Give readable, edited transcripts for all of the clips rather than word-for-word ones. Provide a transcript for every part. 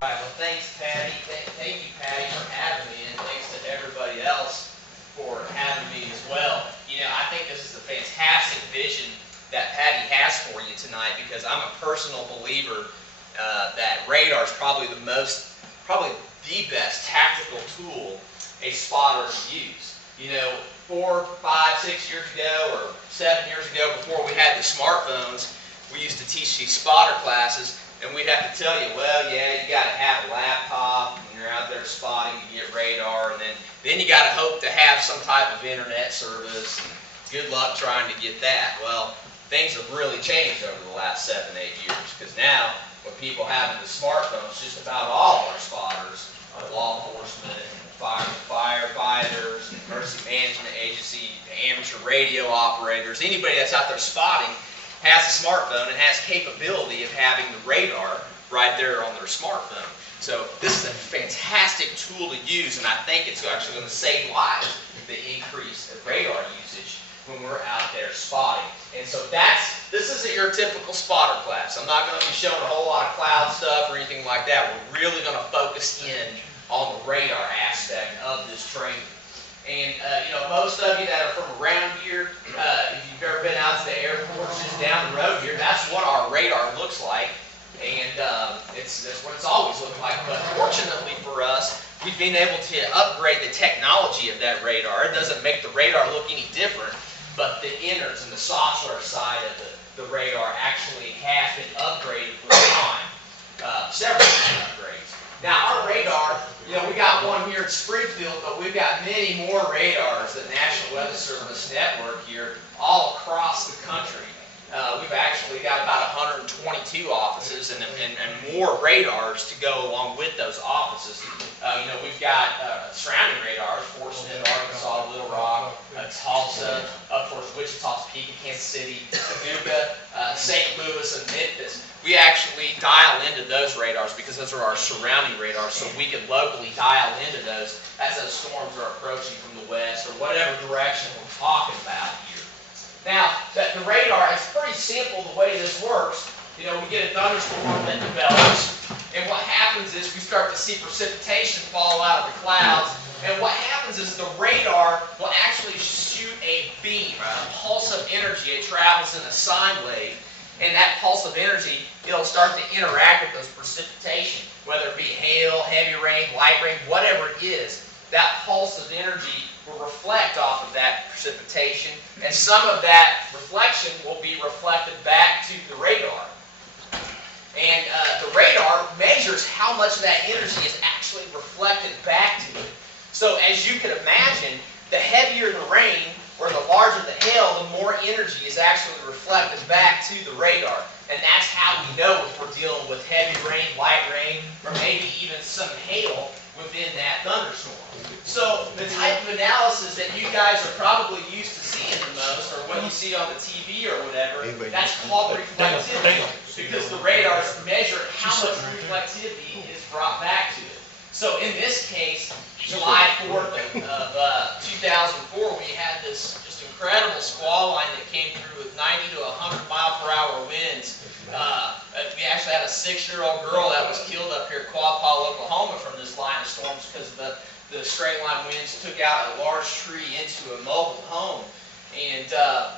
Right, well, thanks, Patty. Thank you, Patty, for having me, and thanks to everybody else for having me as well. I think this is a fantastic vision that Patty has for you tonight, because I'm a personal believer that radar is probably probably the best tactical tool a spotter can use. 4, 5, 6 years ago, or 7 years ago, before we had the smartphones, we used to teach these spotter classes. And we'd have to tell you, well, yeah, you got to have a laptop, and you're out there spotting to get radar, and then you got to hope to have some type of internet service. And good luck trying to get that. Well, things have really changed over the last 7, 8 years, because now, with people having the smartphones, just about all of our spotters are law enforcement, firefighters, emergency management agency, amateur radio operators, anybody that's out there spotting has a smartphone and has capability of having the radar right there on their smartphone. So this is a fantastic tool to use, and I think it's actually going to save lives, the increase of radar usage when we're out there spotting. And so this isn't your typical spotter class. I'm not going to be showing a whole lot of cloud stuff or anything like that. We're really going to focus in on the radar aspect of this training. And, most of you that are from around here, if you've ever been out to the airport just down the road here, that's what our radar looks like. And that's what it's always looked like. But fortunately for us, we've been able to upgrade the technology of that radar. It doesn't make the radar look any different, but the innards and the software side of the radar actually has been upgraded with time. Several upgrades. Now, our radar, we got one here in Springfield, but we've got many more radars at National Weather Service Network here all across the country. We've actually got about 122 offices and more radars to go along with those offices. We've got surrounding radars, Fort Smith, Arkansas, Little Rock, Tulsa, of course, Wichita, Topeka, Kansas City, Paducah, St. Louis, and Memphis. We actually dial into those radars because those are our surrounding radars, so we can locally dial into those as those storms are approaching from the west or whatever direction we're talking about here. Now, the radar, it's pretty simple the way this works. We get a thunderstorm that develops, and what happens is we start to see precipitation fall out of the clouds, and what happens is the radar will actually shoot a beam, a pulse of energy. It travels in a sine wave. And that pulse of energy, it'll start to interact with those precipitation, whether it be hail, heavy rain, light rain, whatever it is. That pulse of energy will reflect off of that precipitation, and some of that reflection will be reflected back to the radar. And the radar measures how much of that energy is actually reflected back to it. So as you can imagine, the heavier the rain, or the larger the hail, the more energy is actually reflected back to the radar. And that's how we know if we're dealing with heavy rain, light rain, or maybe even some hail within that thunderstorm. So the type of analysis that you guys are probably used to seeing the most, or what you see on the TV or whatever, that's called reflectivity, because the radars measure how much reflectivity is brought back to it. So in this case, July 4th of 2004, we had this just incredible squall line that came through with 90 to 100 mile per hour winds. We actually had a 6-year-old girl that was killed up here at Quapaw, Oklahoma from this line of storms because the straight line winds took out a large tree into a mobile home.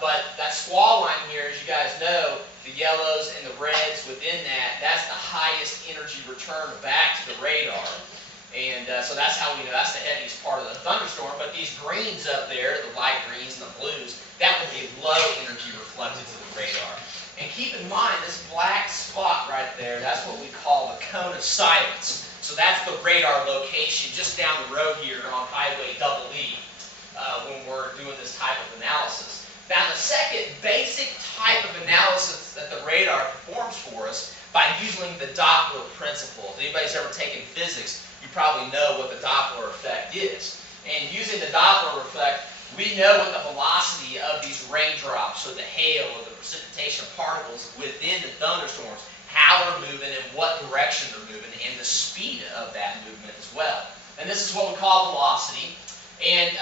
But that squall line here, as you guys know, the yellows and the reds within that's the highest energy return back to the radar. And so that's how we know that's the heaviest part of the thunderstorm. But these greens up there, the light greens and the blues, that would be low energy reflected to the radar. And keep in mind, this black spot right there, that's what we call the cone of silence. So that's the radar location just down the road here on Highway EE when we're doing this type of analysis. Now, the second basic type of analysis that the radar performs for us by using the Doppler principle. If anybody's ever taken physics, you probably know what the Doppler effect is. And using the Doppler effect, we know what the velocity of these raindrops, or the hail, or the precipitation particles within the thunderstorms, how they're moving and what direction they're moving, and the speed of that movement as well. And this is what we call velocity. And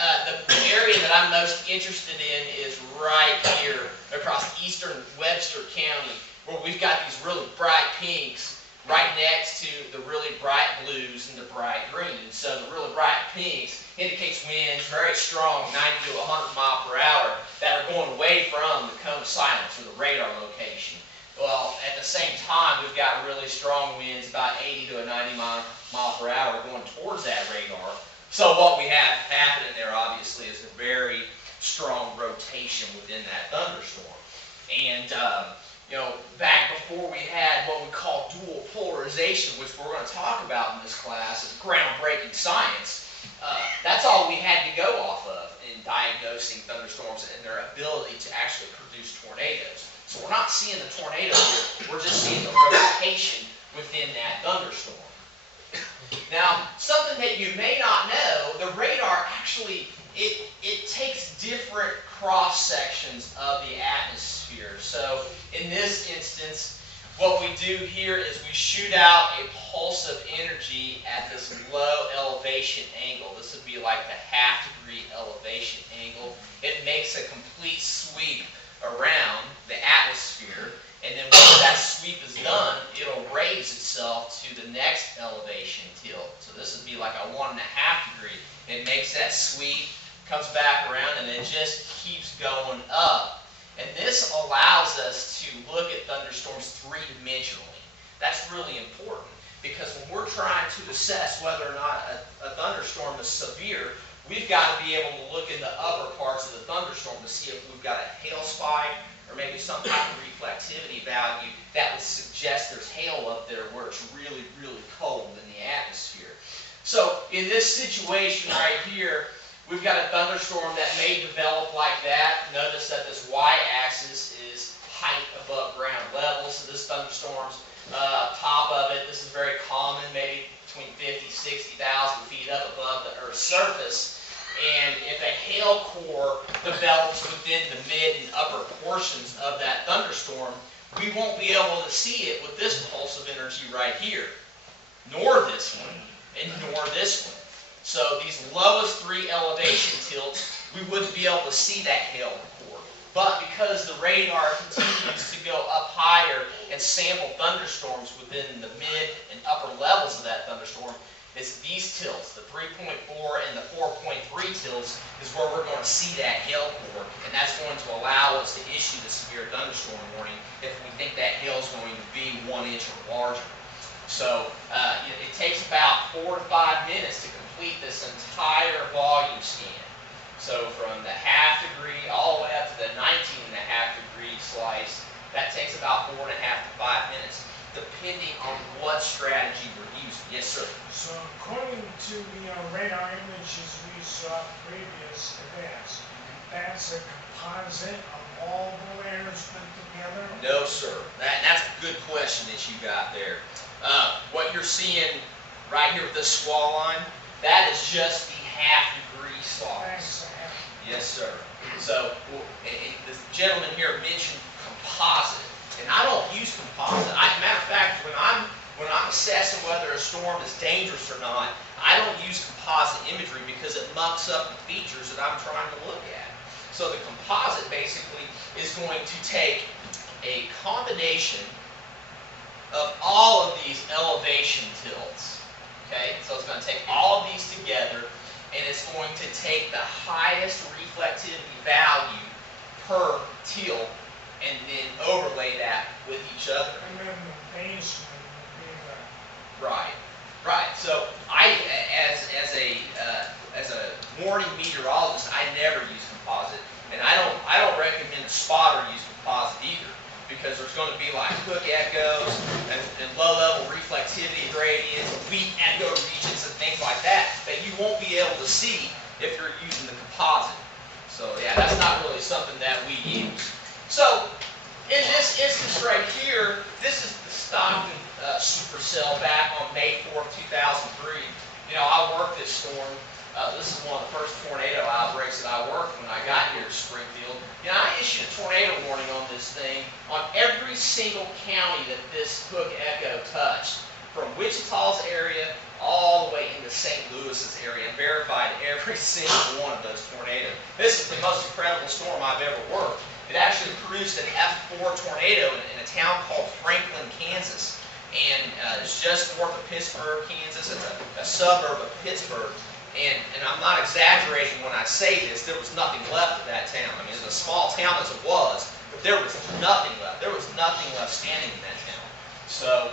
the area that I'm most interested in is right here across eastern Webster County, where we've got these really bright pinks. right next to the really bright blues and the bright greens. So the really bright pinks indicates winds very strong, 90 to 100 mile per hour, that are going away from the cone of silence or the radar location. Well, at the same time, we've got really strong winds, about 80 to a 90 mile per hour, going towards that radar. So what we have happening there, obviously, is a very strong rotation within that thunderstorm. And you know, back before we had what we call dual polarization, which we're going to talk about in this class, is groundbreaking science. That's all we had to go off of in diagnosing thunderstorms and their ability to actually produce tornadoes. So we're not seeing the tornado here, we're just seeing the rotation within that thunderstorm. Now, something that you may not know, the radar actually, it takes different cross sections of the atmosphere. So in this instance, what we do here is we shoot out a pulse of energy at this low elevation angle. This would be like the half-degree elevation angle. It makes a complete sweep around the atmosphere, and then once that sweep is done, it'll raise itself to the next elevation tilt. So this would be like a 1.5 degree. It makes that sweep, comes back around, and it just keeps going up. And this allows us to look at thunderstorms three-dimensionally. That's really important, because when we're trying to assess whether or not a thunderstorm is severe, we've got to be able to look in the upper parts of the thunderstorm to see if we've got a hail spike or maybe some type of reflectivity value that would suggest there's hail up there where it's really, really cold in the atmosphere. So in this situation right here, we've got a thunderstorm that may develop like that. Notice that this y-axis is height above ground level. So this thunderstorm's top of it, this is very common, maybe between 50, 60,000 feet up above the Earth's surface. And if a hail core develops within the mid and upper portions of that thunderstorm, we won't be able to see it with this pulse of energy right here, nor this one, and nor this one. So these lowest three elevation tilts, we wouldn't be able to see that hail core. But because the radar continues to go up higher and sample thunderstorms within the mid and upper levels of that thunderstorm, it's these tilts, the 3.4 and the 4.3 tilts, is where we're going to see that hail core, and that's going to allow us to issue the severe thunderstorm warning if we think that hail is going to be 1 inch or larger. So it takes about 4 to 5 minutes to complete this entire volume scan. So from the half degree all the way up to the 19.5 degree slice, that takes about 4.5 to 5 minutes, depending on what strategy we're using. Yes, sir. So according to the radar images we saw previous events, that's a composite of all the layers put together? No, sir. That's a good question that you got there. What you're seeing right here with this squall line, that is just the half-degree slice. Yes, sir. So the gentleman here mentioned composite, and I don't use composite. Matter of fact, when I'm assessing whether a storm is dangerous or not, I don't use composite imagery because it mucks up the features that I'm trying to look at. So the composite basically is going to take a combination of all of these elevation tilts. Okay, so it's going to take all of these together, and it's going to take the highest reflectivity value per tilt and then overlay that with each other. And then the base would be the... Right, right. So as a warning meteorologist, I never use composite, and I don't recommend a spotter use composite either, because there's going to be like hook echoes and low-level reflectivity gradients, weak echo regions, and things like that you won't be able to see if you're using the composite. So yeah, that's not really something that we use. So in this instance right here, this is the Stockton supercell back on May 4th, 2003. You know, I worked this storm. This is one of the first tornado outbreaks that I worked when I got here to Springfield. You know, I issued a tornado warning on this thing on every single county that this hook echo touched, from Wichita's area all the way into St. Louis's area, and verified every single one of those tornadoes. This is the most incredible storm I've ever worked. It actually produced an F4 tornado in a town called Franklin, Kansas. and it's just north of Pittsburgh, Kansas. It's a suburb of Pittsburgh. And I'm not exaggerating when I say this, there was nothing left of that town. I mean, it's a small town as it was, but there was nothing left. There was nothing left standing in that town. So,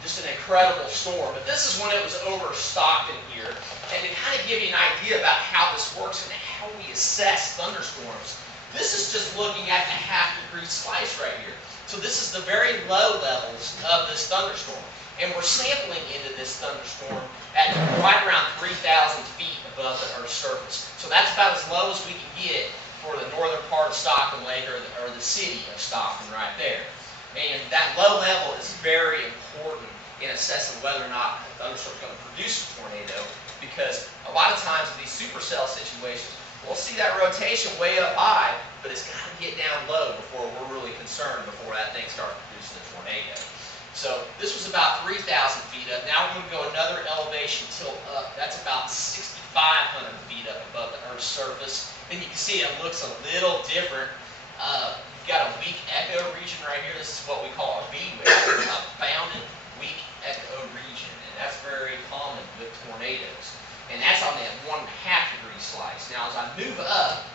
just an incredible storm. But this is when it was overstocked in here. And to kind of give you an idea about how this works and how we assess thunderstorms, this is just looking at the half-degree slice right here. So this is the very low levels of this thunderstorm. And we're sampling into this thunderstorm at right around 3,000 feet above the Earth's surface. So that's about as low as we can get for the northern part of Stockton Lake, or the city of Stockton right there. And that low level is very important in assessing whether or not a thunderstorm is going to produce a tornado, because a lot of times in these supercell situations, we'll see that rotation way up high, but it's got to get down low before we're really concerned, before that thing starts producing a tornado. So this was about 3,000 feet up. Now we're going to go another elevation tilt up. That's about 6,500 feet up above the Earth's surface. And you can see it looks a little different. You've got a weak echo region right here. This is what we call a B-wave, a bounded weak echo region. And that's very common with tornadoes. And that's on that 1.5 degree slice. Now as I move up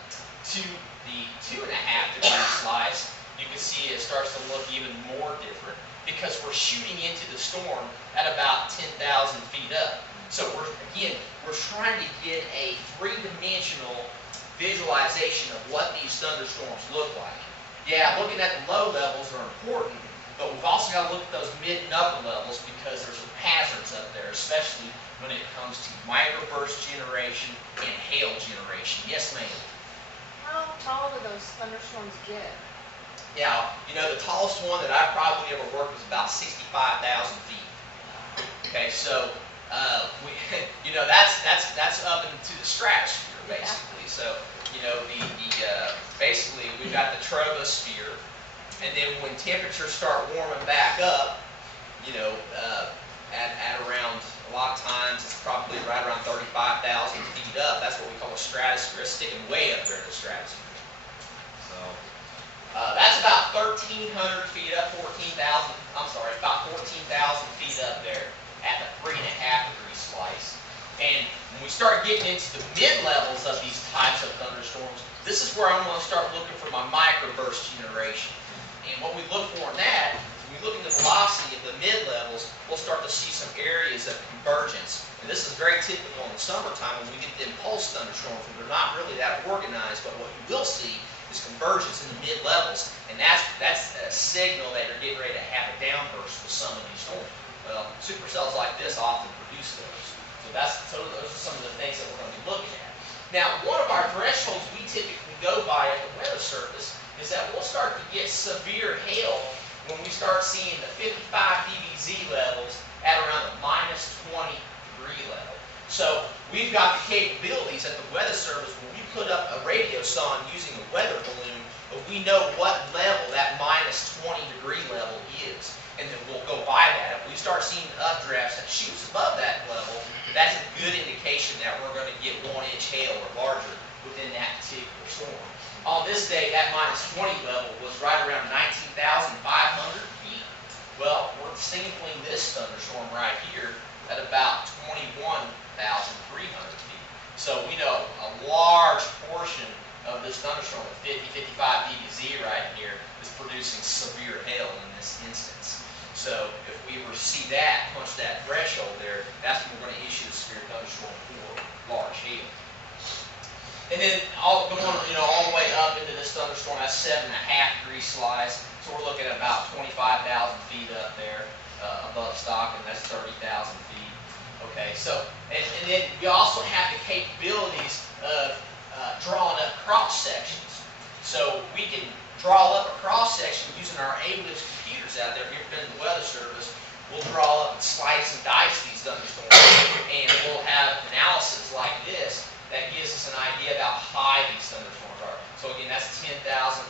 to the 2.5 degree slice, you can see it starts to look even more different, because we're shooting into the storm at about 10,000 feet up. So we're trying to get a three-dimensional visualization of what these thunderstorms look like. Yeah, looking at the low levels are important, but we've also got to look at those mid and upper levels, because there's some hazards up there, especially when it comes to microburst generation and hail generation. Yes, ma'am? How tall do those thunderstorms get? Yeah, you know, the tallest one that I've probably ever worked was about 65,000 feet. Okay, so you know, that's up into the stratosphere basically. So you know, basically we've got the troposphere, and then when temperatures start warming back up, you know, at around, a lot of times it's probably right around 35,000 feet up. That's what we call a stratosphere. It's sticking way up there in the stratosphere. So. That's about 1,300 feet up, about 14,000 feet up there at the 3.5 degree slice. And when we start getting into the mid-levels of these types of thunderstorms, this is where I'm going to start looking for my microburst generation. And what we look for in that, when we look at the velocity of the mid-levels, we'll start to see some areas of convergence. And this is very typical in the summertime when we get the impulse thunderstorms, where they're not really that organized, but what you will see is convergence in the mid-levels, and that's a signal that you're getting ready to have a downburst with some of these storms. Well, supercells like this often produce those. So those are some of the things that we're going to be looking at. Now, one of our thresholds we typically go by at the weather service is that we'll start to get severe hail when we start seeing the 55 dBz levels at around the -20 degree level. So we've got the capabilities at the weather service when we put up a radiosonde using a weather balloon, but we know what level that -20 degree level is. And then we'll go by that. If we start seeing updrafts that shoots above that level, that's a good indication that we're going to get 1-inch hail or larger within that particular storm. On this day, that -20 level was right around 19,500 feet. Well, we're sampling this thunderstorm right here at about 21,300 feet. So we know a large portion of this thunderstorm at 50-55 dBz right here is producing severe hail in this instance. So if we were to see that, punch that threshold there, that's when we're going to issue a severe thunderstorm for large hail. And then going all the way up into this thunderstorm, that's 7.5 degree slice. So we're looking at about 25,000 feet up there above Stockton. That's 30,000 feet. Okay, so and then we also have the capabilities of drawing up cross sections. So we can draw up a cross section using our ABLIPS computers out there. If you've been to the weather service, we'll draw up and slice and dice these thunderstorms, and we'll have analysis like this that gives us an idea about how high these thunderstorms are. So again, that's 10,000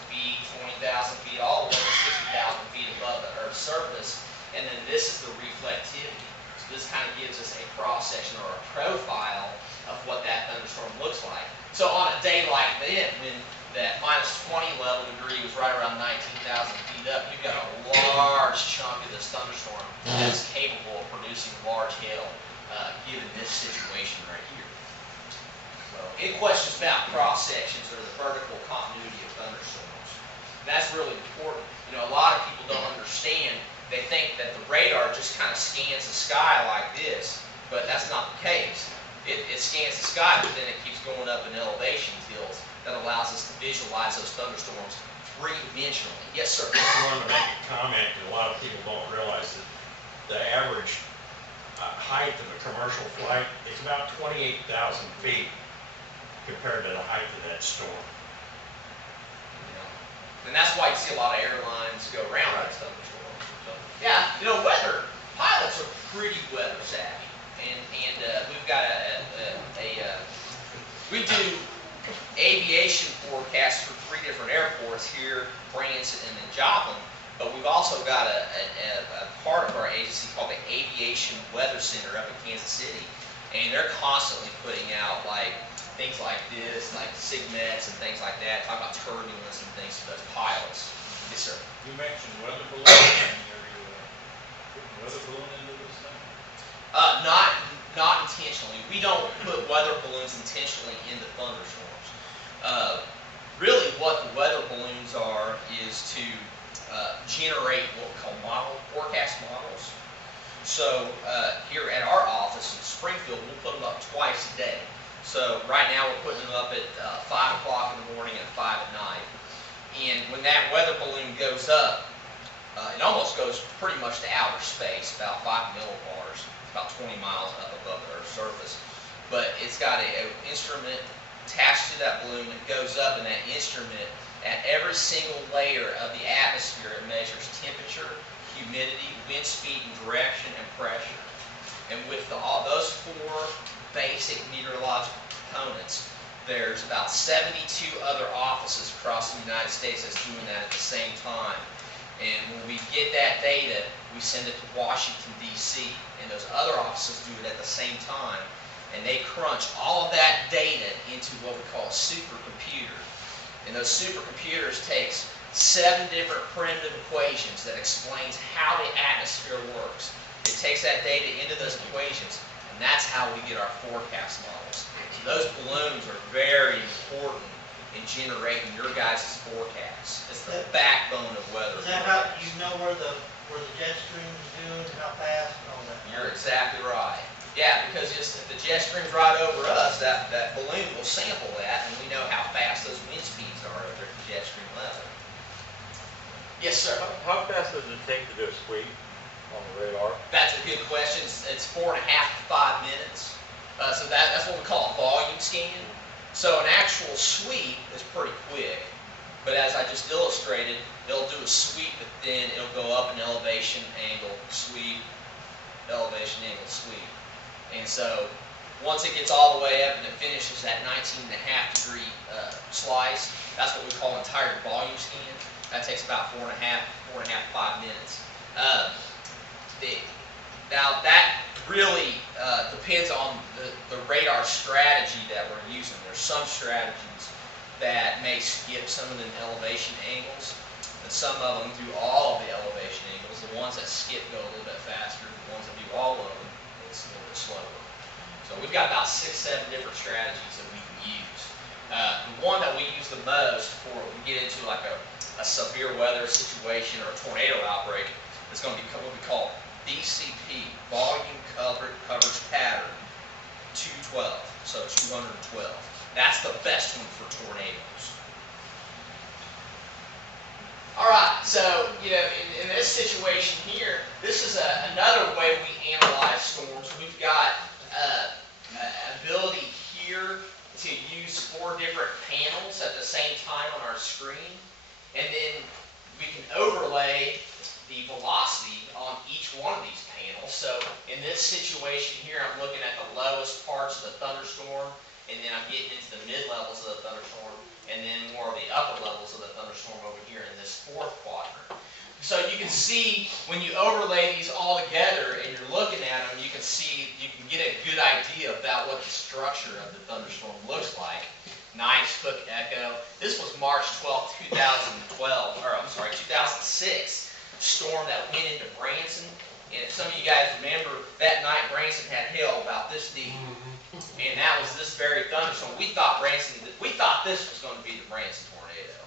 feet, 20,000 feet, all the way to 60,000 feet above the Earth's surface. And then this is the reflectivity. So this kind of gives us a cross section or a profile of what that thunderstorm looks like. So on a day like this, when that minus 20 level degree was right around 19,000 feet up. You've got a large chunk of this thunderstorm that's capable of producing large hail, given this situation right here. So, any questions about cross sections or the vertical continuity of thunderstorms? And that's really important. You know, a lot of people don't understand. They think that the radar just kind of scans the sky like this, but that's not the case. It scans the sky, but then it keeps going up in elevation hills that allows us to visualize those thunderstorms three-dimensionally. Yes, sir? I just wanted to make a comment that a lot of people don't realize that the average height of a commercial flight is about 28,000 feet compared to the height of that storm. And that's why you see a lot of airlines go around those thunderstorms. Yeah, you know, weather, pilots are pretty weather savvy. And we've got we do aviation forecasts for 3 different airports here, Branson and then Joplin. But we've also got a part of our agency called the Aviation Weather Center up in Kansas City. And they're constantly putting out like things like this, like SIGMETs and things like that, talk about turbulence and things to those pilots. Yes, sir. You mentioned weather balloons. Are you putting weather balloon into this thing? Not intentionally. We don't put weather balloons intentionally into thunderstorms. Really, what the weather balloons are is to generate what we call forecast models. So here at our office in Springfield, we'll put them up twice a day. So right now we're putting them up at 5 o'clock in the morning and 5 at night. And when that weather balloon goes up, it almost goes pretty much to outer space, about 5 millibars, about 20 miles up above the Earth's surface. But it's got an instrument attached to that balloon that goes up, and that instrument, at every single layer of the atmosphere, it measures temperature, humidity, wind speed, and direction, and pressure. And with all those 4 basic meteorological components, there's about 72 other offices across the United States that's doing that at the same time. And when we get that data, we send it to Washington, D.C., and those other offices do it at the same time. And they crunch all of that data into what we call a supercomputer. And those supercomputers takes 7 different primitive equations that explains how the atmosphere works. It takes that data into those equations, and that's how we get our forecast models. So those balloons are very important in generating your guys' forecasts. It's the backbone of weather. Is that how you know where the jet stream is doing, how fast and all that? You're exactly right. Yeah, because just if the jet stream's right over us, that balloon will sample that, and we know how fast those wind speeds are at the jet stream level. Yes, sir. How fast does it take to do a sweep on the radar? That's a good question. It's 4.5 to 5 minutes. So that's what we call a volume scan. So an actual sweep is pretty quick. But as I just illustrated, it'll do a sweep, but then it'll go up an elevation angle, sweep, elevation angle, sweep. And so once it gets all the way up and it finishes that 19.5 degree slice, that's what we call entire volume scan. That takes about 4.5 to 5 minutes. Now that really depends on the radar strategy that we're using. There's some strategies that may skip some of the elevation angles, and some of them do all of the elevation angles. The ones that skip go a little bit faster. The ones that do all of them, it's a little bit slower. So we've got about 6, 7 different strategies that we can use. The one that we use the most for when we get into like a severe weather situation or a tornado outbreak is going to be what we call VCP, Volume Coverage Pattern 212, so 212. That's the best one for tornadoes. All right, so in this situation here, this is another way we analyze storms. We've got ability here to use 4 different panels at the same time on our screen, and then we can overlay the velocity on each one of these panels. So in this situation here, I'm looking at the lowest parts of the thunderstorm, and then I'm getting into the mid-levels of the thunderstorm, and then more of the upper levels of the thunderstorm over here in this 4th quadrant. So you can see when you overlay these all together and you're looking at them, you can get a good idea about what the structure of the thunderstorm looks like. nice hook echo. This was March 12th, 2012, or I'm sorry, 2006 storm that went into Branson. And if some of you guys remember, that night Branson had hail about this deep. And that was this very thunderstorm. We thought this was going to be the Branson tornado.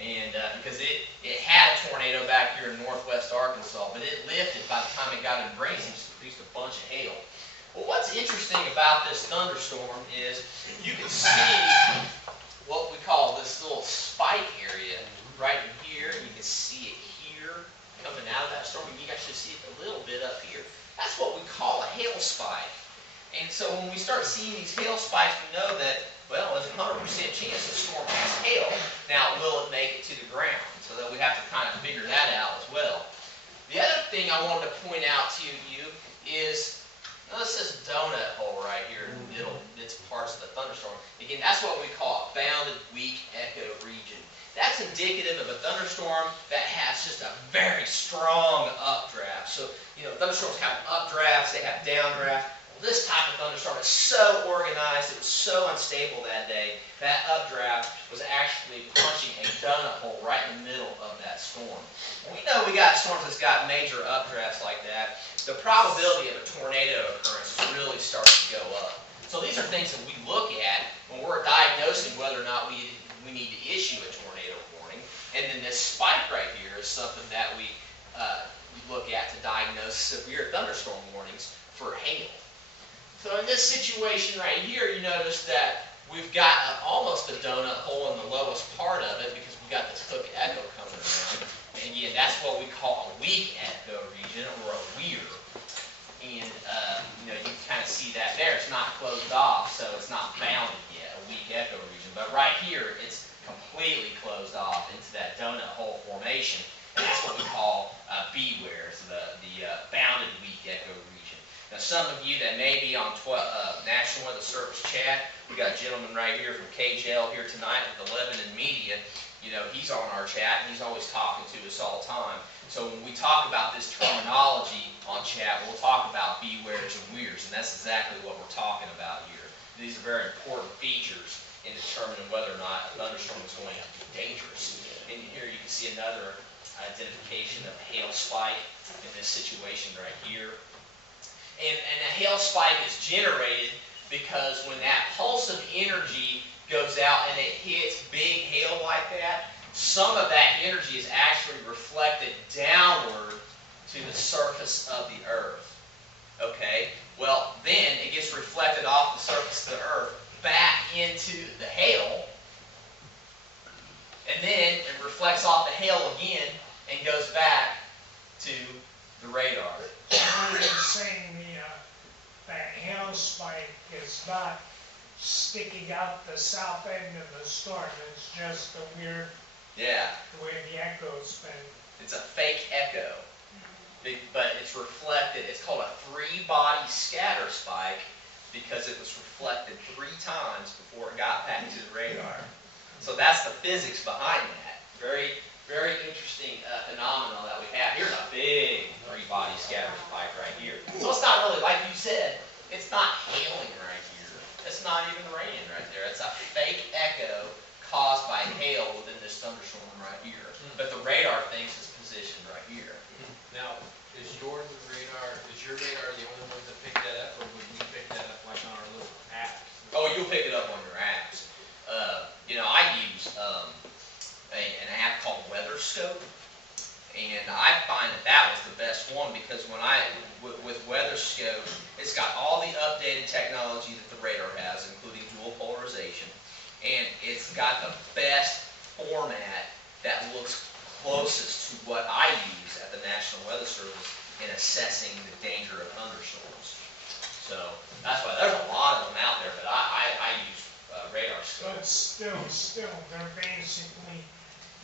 And because it had a tornado back here in northwest Arkansas, but it lifted by the time it got in Branson, just produced a bunch of hail. Well, what's interesting about this thunderstorm is you can see what we call this little spike area right in here. You can see it here coming out of that storm. And you can actually see it a little bit up here. That's what we call a hail spike. And so when we start seeing these hail spikes, we know that, well, there's a 100% chance the storm has hail. Now, will it make it to the ground? So that we have to kind of figure that out as well. The other thing I wanted to point out to you is, notice this donut hole right here in the middle, it's parts of the thunderstorm. Again, that's what we call a bounded weak echo region. That's indicative of a thunderstorm that has just a very strong updraft. So, thunderstorms have updrafts, they have downdrafts. This type of thunderstorm is so organized, it was so unstable that day, that updraft was actually punching a donut hole right in the middle of that storm. We know we got storms that's got major updrafts like that. The probability of a tornado occurrence really starts to go up. So these are things that we look at when we're diagnosing whether or not we need to issue a tornado warning. And then this spike right here is something that we look at to diagnose severe thunderstorm warnings for hail. So in this situation right here, you notice that we've got almost a donut hole in the lowest part of it because we've got this hook echo coming around. And again, that's what we call a weak echo region or a weir. And you can kind of see that there. It's not closed off, so it's not bounded yet, a weak echo region. But right here, it's completely closed off into that donut hole formation. And that's what we call B-wears, the bounded weak echo region. Now, some of you that may be on National Weather Service chat, we got a gentleman right here from KJL here tonight with the Lebanon Media. He's on our chat, and he's always talking to us all the time. So when we talk about this terminology on chat, we'll talk about B-wears and weirs, and that's exactly what we're talking about here. These are very important features in determining whether or not a thunderstorm is going to be dangerous. And here you can see another identification of hail spike in this situation right here. And a hail spike is generated because when that pulse of energy goes out and it hits big hail like that, some of that energy is actually reflected downward to the surface of the earth. Okay? Well, then it gets reflected off the surface of the earth back into the hail, and then it reflects off the hail again and goes back to the radar. You're saying that hail spike is not sticking out the south end of the storm. It's just a weird way the echo's been. It's a fake echo, but it's reflected. It's called a three-body scatter spike because it was reflected 3 times before it got back to the radar. So that's the physics behind that. Very, very interesting phenomenon that we have. Here's a big three-body scatter spike right here. So it's not really, like you said, it's not hailing right here. It's not even raining right there. It's a fake echo caused by hail within this thunderstorm right here. But the radar thinks it's positioned right here. Now, is your radar the only one that picked that up, or would we pick that up like on our little apps? Oh, you'll pick it up on your apps. I use an app called WeatherScope, and I find that was the best one because with WeatherScope, it's got all the updated technology that the radar has, including dual polarization, and it's got the best format that looks closest to what I use at the National Weather Service in assessing the danger of thunderstorms. So that's why there's a lot of them out there, but I use RadarScope. But still, they're basically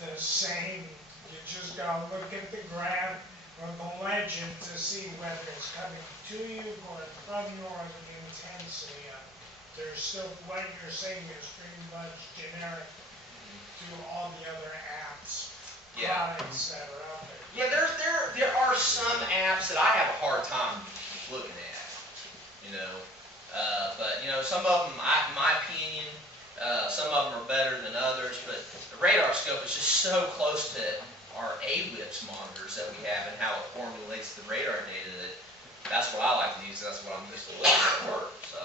the same. You just gotta look at the graph or the legend to see whether it's coming to you or from you or the intensity of it. There's still, what you're saying is pretty much generic to all the other apps, products that are out there. Yeah, there are some apps that I have a hard time looking at, but some of them, in my opinion, Some of them are better than others, but the radar scope is just so close to our AWIPS monitors that we have and how it formulates the radar data that that's what I like to use. That's what I'm used to looking at work. So,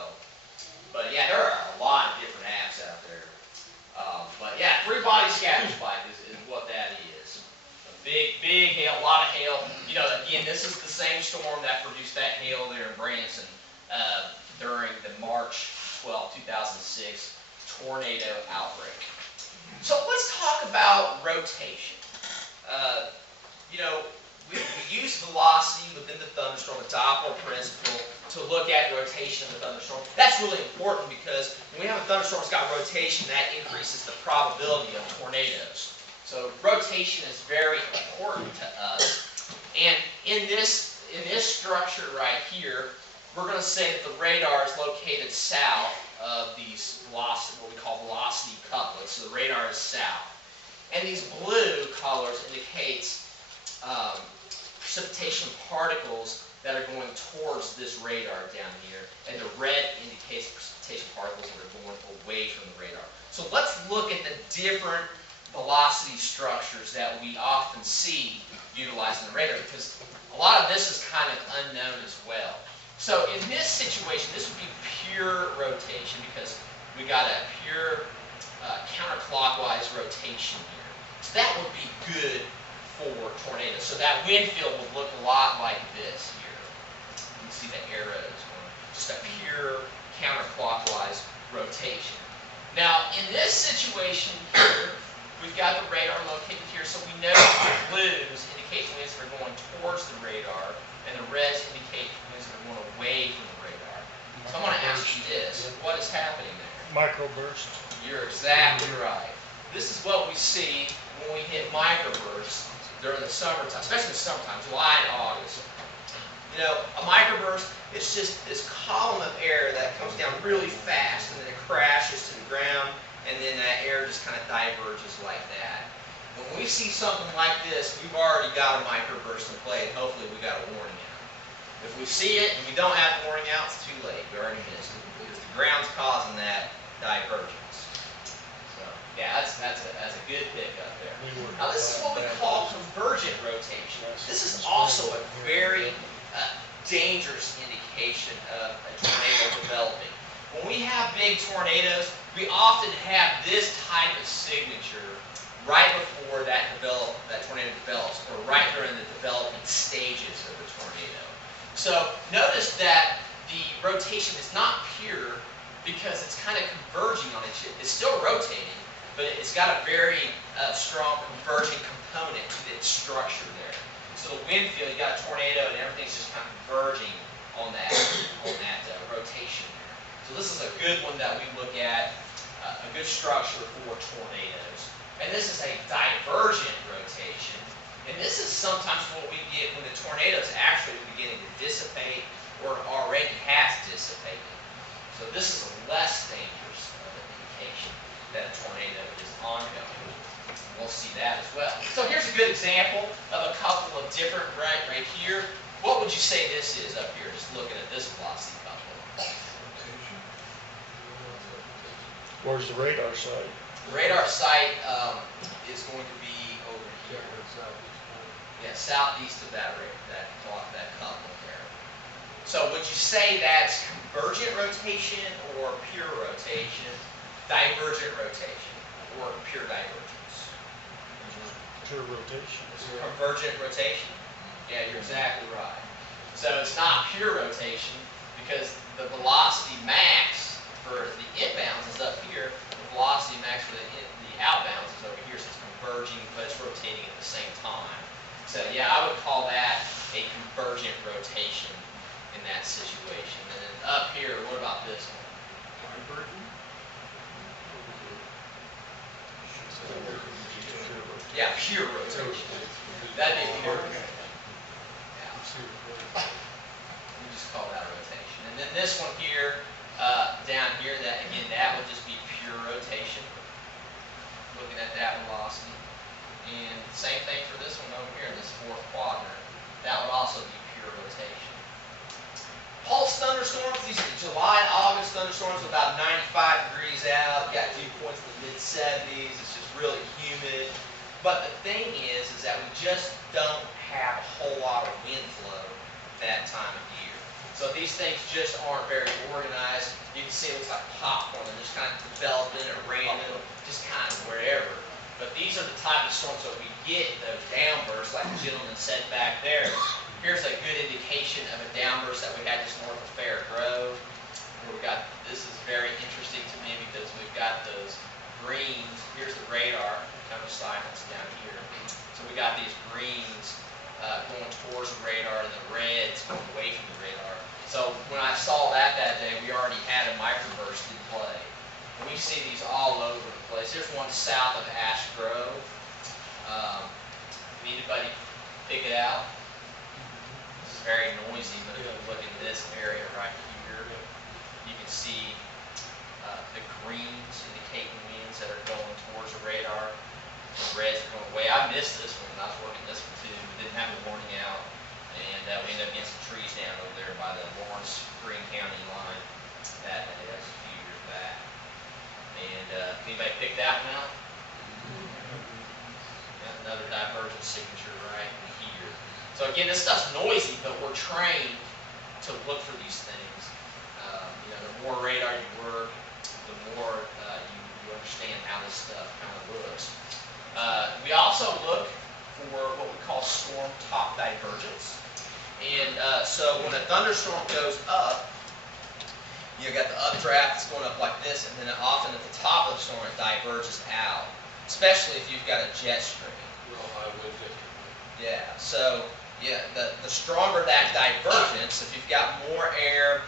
but yeah, there are a lot of different apps out there. But yeah, three-body scatter spike is what that is. A big hail, a lot of hail. You know, again, this is the same storm that produced that hail there in Branson during the March 12, 2006 tornado outbreak. So let's talk about rotation. You know, we use velocity within the thunderstorm, the Doppler principle, to look at rotation of the thunderstorm. That's really important because when we have a thunderstorm that's got rotation, that increases the probability of tornadoes. So rotation is very important to us. And in this structure right here, we're going to say that the radar is located south of these velocity, what we call velocity couplets. So the radar is south. And these blue colors indicates precipitation particles that are going towards this radar down here, and the red indicates precipitation particles that are going away from the radar. So let's look at the different velocity structures that we often see utilized in the radar, because a lot of this is kind of unknown as well. So in this situation, this would be pure rotation because we got a pure counterclockwise rotation here. So that would be good for tornadoes. So that wind field would look a lot like this here. You can see the arrows going, just a pure counterclockwise rotation. Now, in this situation here, we've got the radar located here, so we know the blues indicate winds that are going towards the radar, and the reds indicate winds that are going away from the radar. So I'm going to ask you this, what is happening there? Microburst. You're exactly right. This is what we see when we hit microbursts during the summertime, especially the summertime, July and August. You know, a microburst is just this column of air that comes down really fast and then it crashes to the ground, and then that air just kind of diverges like that. When we see something like this, we've already got a microburst in play, and hopefully we got a warning out. If we see it and we don't have a warning out, it's too late. We already missed it because the ground's causing that divergence. So, yeah, that's a good pick up there. Now, this is what we call convergent rotation. This is also a very dangerous indication of a tornado developing. When we have big tornadoes, we often have this type of signature right before that tornado develops, or right during the development stages of the tornado. So notice that the rotation is not pure because it's kind of converging on each other. It's still rotating, but it's got a very strong converging component to its structure there. So the wind field, you got a tornado and everything's just kind of converging on that rotation there. So this is a good one that we look at, a good structure for tornadoes. And this is a divergent rotation. And this is sometimes what we get when the tornado is actually beginning to dissipate or already has dissipated. So this is a less dangerous indication that a tornado is ongoing. We'll see that as well. So here's a good example of a couple of different, right here. What would you say this is up here, just looking at this velocity couple? Where's the radar site? The radar site is going to be over here. Yeah, southeast of that couple there. So would you say that's convergent rotation or pure rotation, divergent rotation, or pure divergence? Pure rotation. Convergent rotation? Yeah, you're exactly right. So it's not pure rotation because the velocity max for the inbounds is up here. The velocity max for the outbounds is over here, so it's converging, but it's rotating at the same time. So yeah, I would call that a convergent rotation in that situation. And then up here, what about this one? Yeah, pure rotation. That'd be pure. Yeah. We just call that rotation. And then this one here, down here, that would just be pure rotation. Looking at that velocity. And same thing for this one over here, this fourth quadrant. That would also be pure rotation. Pulse thunderstorms, these are the July and August thunderstorms, about 95 degrees out. You got dew 70s. It's just really humid. But the thing is that we just don't have a whole lot of wind flow that time of year. So these things just aren't very organized. You can see it looks like popcorn. They're just kind of developing at random, just kind of wherever. But these are the type of storms that we get, those downbursts, like the gentleman said back there. Here's a good indication of a downburst that we had just north of Fair Grove. Where we got, this is very interesting to me because we've got those greens. Here's the radar, kind of silence down here. So we got these greens going towards the radar and the reds going away from the radar. So when I saw that day, we already had a microburst in play. And we see these all over the place. Here's one south of Ash Grove. Can anybody pick it out? This is very noisy, but if you look at this area right here, you can see the greens indicating winds that are going towards the radar. The reds are going away. I missed this one. I was working this one too. We didn't have a warning out. And we ended up getting some trees down over there by the Lawrence Greene County line that day. That was a few years back. And anybody pick that one out? Got another divergent signature right here. So again, this stuff's noisy, but we're trained to look for these things. You know, the more radar you work, the more you understand how this stuff kind of looks. We also look for what we call storm top divergence. And so when a thunderstorm goes up, you got the updraft that's going up like this, and then often at the top of the storm it diverges out, especially if you've got a jet stream. Real high wind vector. Yeah, so yeah, the stronger that divergence, if you've got more air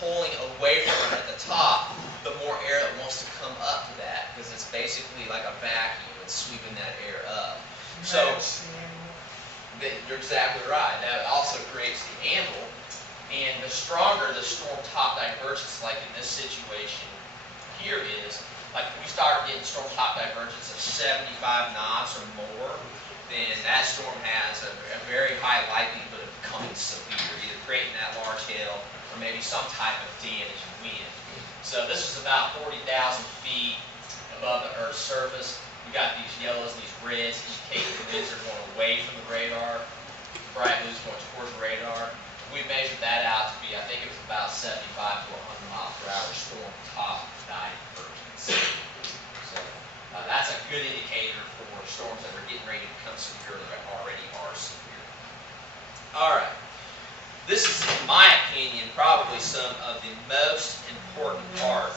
pulling away from it at the top, the more air that wants to come up to that, because it's basically like a vacuum. It's sweeping that air up. So you're exactly right. That also creates the angle. And the stronger the storm top divergence, like in this situation here is, like if we start getting storm top divergence of 75 knots or more, then that storm has a very high likelihood of becoming severe, either creating that large hail or maybe some type of damaging wind. So this is about 40,000 feet above the Earth's surface. We got these yellows and these reds indicating the winds are going away from the radar. Bright blues going towards the radar. We measured that out to be, I think it was about 75 to 100 miles per hour storm top divergence. So that's a good indicator for storms that are getting ready to become severe or that already are severe. All right. This is, in my opinion, probably some of the most important part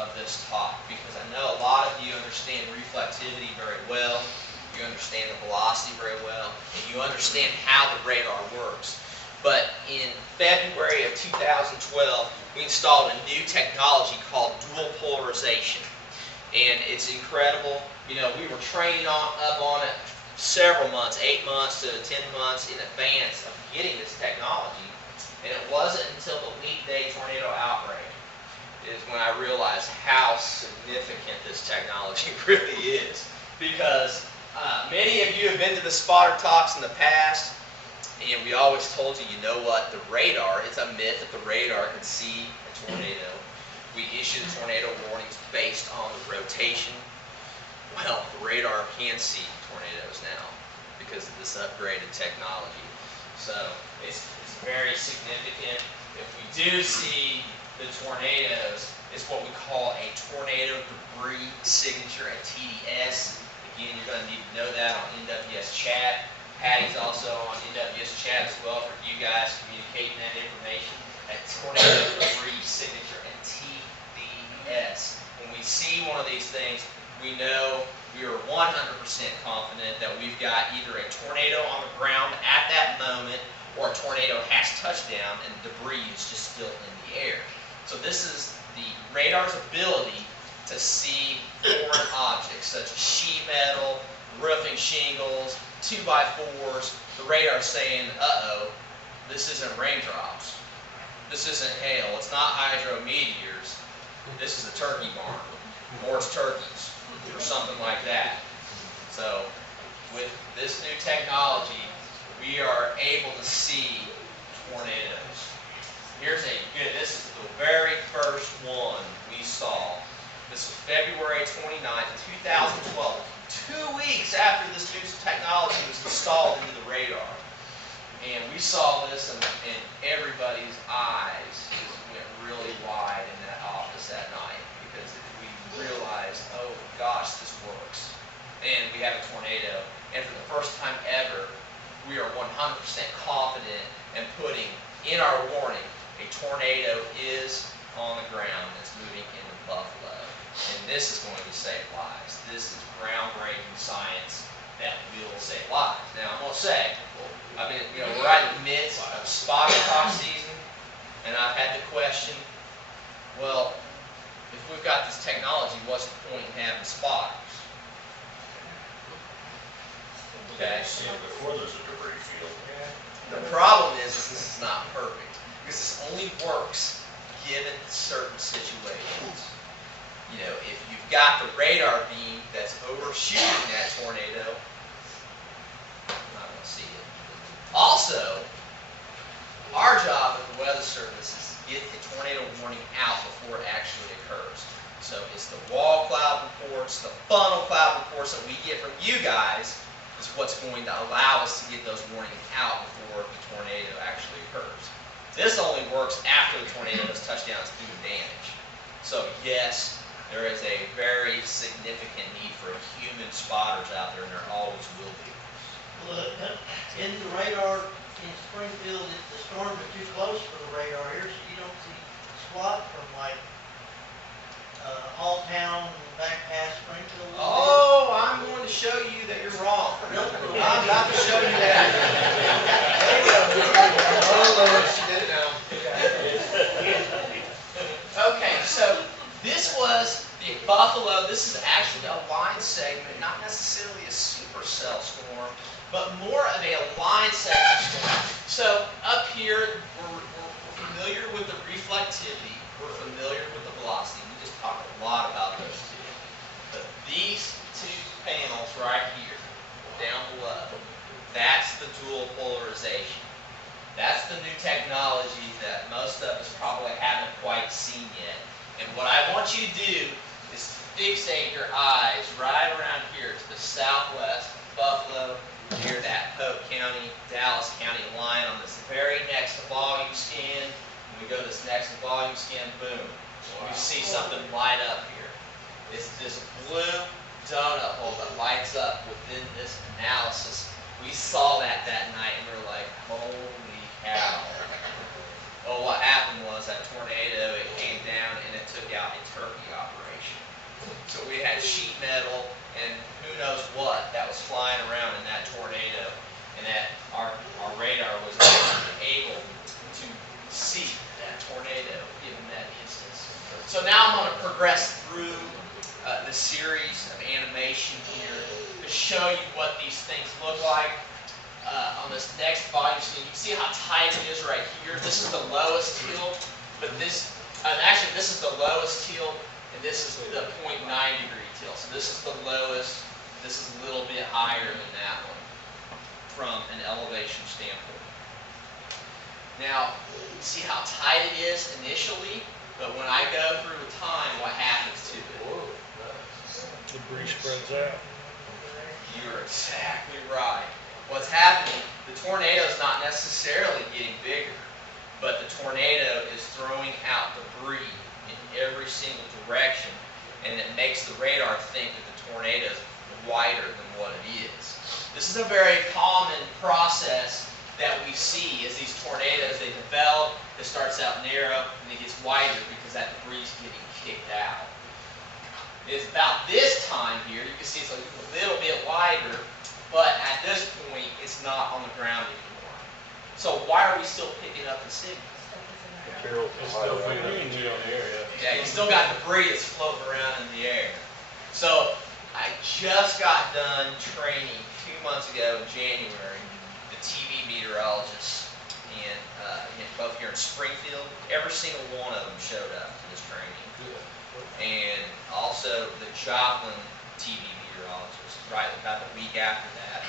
of this talk, because I know a lot of you understand reflectivity very well, you understand the velocity very well, and you understand how the radar works. But in February of 2012, we installed a new technology called dual polarization. And it's incredible. You know, we were training up on it several months, 8 months to 10 months in advance of getting this technology. And it wasn't until the Leap Day tornado outbreak is when I realized how significant this technology really is. Because many of you have been to the spotter talks in the past, and we always told you, you know what, the radar, it's a myth that the radar can see a tornado. We issue the tornado warnings based on the rotation. Well, the radar can see tornadoes now because of this upgraded technology. So it's very significant. If we do see the tornadoes, it's what we call a tornado debris signature at TDS. Again, you're going to need to know that on NWS chat. Patty's also on NWS chat as well for you guys communicating that information. A tornado debris signature at TDS. When we see one of these things, we know we are 100% confident that we've got either a tornado on the ground at that moment or a tornado has touchdown and debris is just still in the air. So this is the radar's ability to see foreign objects such as sheet metal, roofing shingles, 2x4s. The radar's saying, uh-oh, this isn't raindrops. This isn't hail. It's not hydrometeors. This is a turkey barn, or it's turkeys, or something like that. So with this new technology, we are able to see tornadoes. Here's a good, this is the very first one we saw. This was February February 29th, 2012, 2 weeks after this new technology was installed into the radar. And we saw this, and everybody's eyes just went really wide in that office that night, because we realized, oh gosh, this works. And we have a tornado, and for the first time ever, we are 100% confident in putting in our warning, a tornado is on the ground that's moving into Buffalo. And this is going to save lives. This is groundbreaking science that will save lives. Now, I'm going to say, I mean, we're right in the midst of spotting talk season, and I've had the question, well, if we've got this technology, what's the point in having spotters? Okay. See it before there's a debris field. The problem is this is not perfect, because this only works given certain situations. If you've got the radar beam that's overshooting that tornado, you're not going to see it. Also, our job at the Weather Service is to get the tornado warning out before it actually occurs. So it's the wall cloud reports, the funnel cloud reports that we get from you guys is what's going to allow us to get those warnings out before the tornado actually occurs. This only works after the tornado has touched down and is doing damage. So yes, there is a very significant need for human spotters out there, and there always will be. Well, in the radar in Springfield, if the storms are too close for the radar here, so you don't see squat from like Halltown back past Springfield. Oh, I'm going to show you that you're wrong. I'm about to show you that. Okay, so this was the Buffalo. This is actually a line segment, not necessarily a supercell storm, but more of a line segment storm. So up here, we're familiar with the reflectivity. We're familiar with the velocity. We just talked a lot about those two. But these two panels right here, down below, that's the dual polarization. That's the new technology that most of us probably haven't quite seen yet. And what I want you to do is fixate your eyes right around here to the southwest of Buffalo, near that Polk County, Dallas County line on this very next volume scan. When we go to this next volume scan, boom, you see something light up here. It's this blue donut hole that lights up within this analysis. We saw that night, and we were like, holy cow. Well, what happened was that tornado, it came down and it took out a turkey operation. So we had sheet metal and who knows what that was flying around in that tornado, and that our radar was actually able to see that tornado given that instance. So now I'm going to progress through the series of animation here to show you what these things look like. On this next volume scene, you can see how tight it is right here. This is the lowest tilt, but actually this is the lowest tilt, and this is the 0.9 degree tilt. So this is the lowest. This is a little bit higher than that one from an elevation standpoint. Now, you see how tight it is initially, but when I go through with time, what happens to it? The breeze spreads out. You're exactly right. What's happening, the tornado is not necessarily getting bigger, but the tornado is throwing out debris in every single direction, and it makes the radar think that the tornado is wider than what it is. This is a very common process that we see as these tornadoes, they develop. It starts out narrow, and it gets wider because that debris is getting kicked out. It's about this time here, you can see it's a little bit wider, but at this point, it's not on the ground anymore. So why are we still picking up the signal? It's still windy on the area. Yeah, you still got debris that's floating around in the air. So I just got done training 2 months ago in January, the TV meteorologists, and both here in Springfield. Every single one of them showed up to this training. And also the Joplin TV meteorologist, right about the week after that,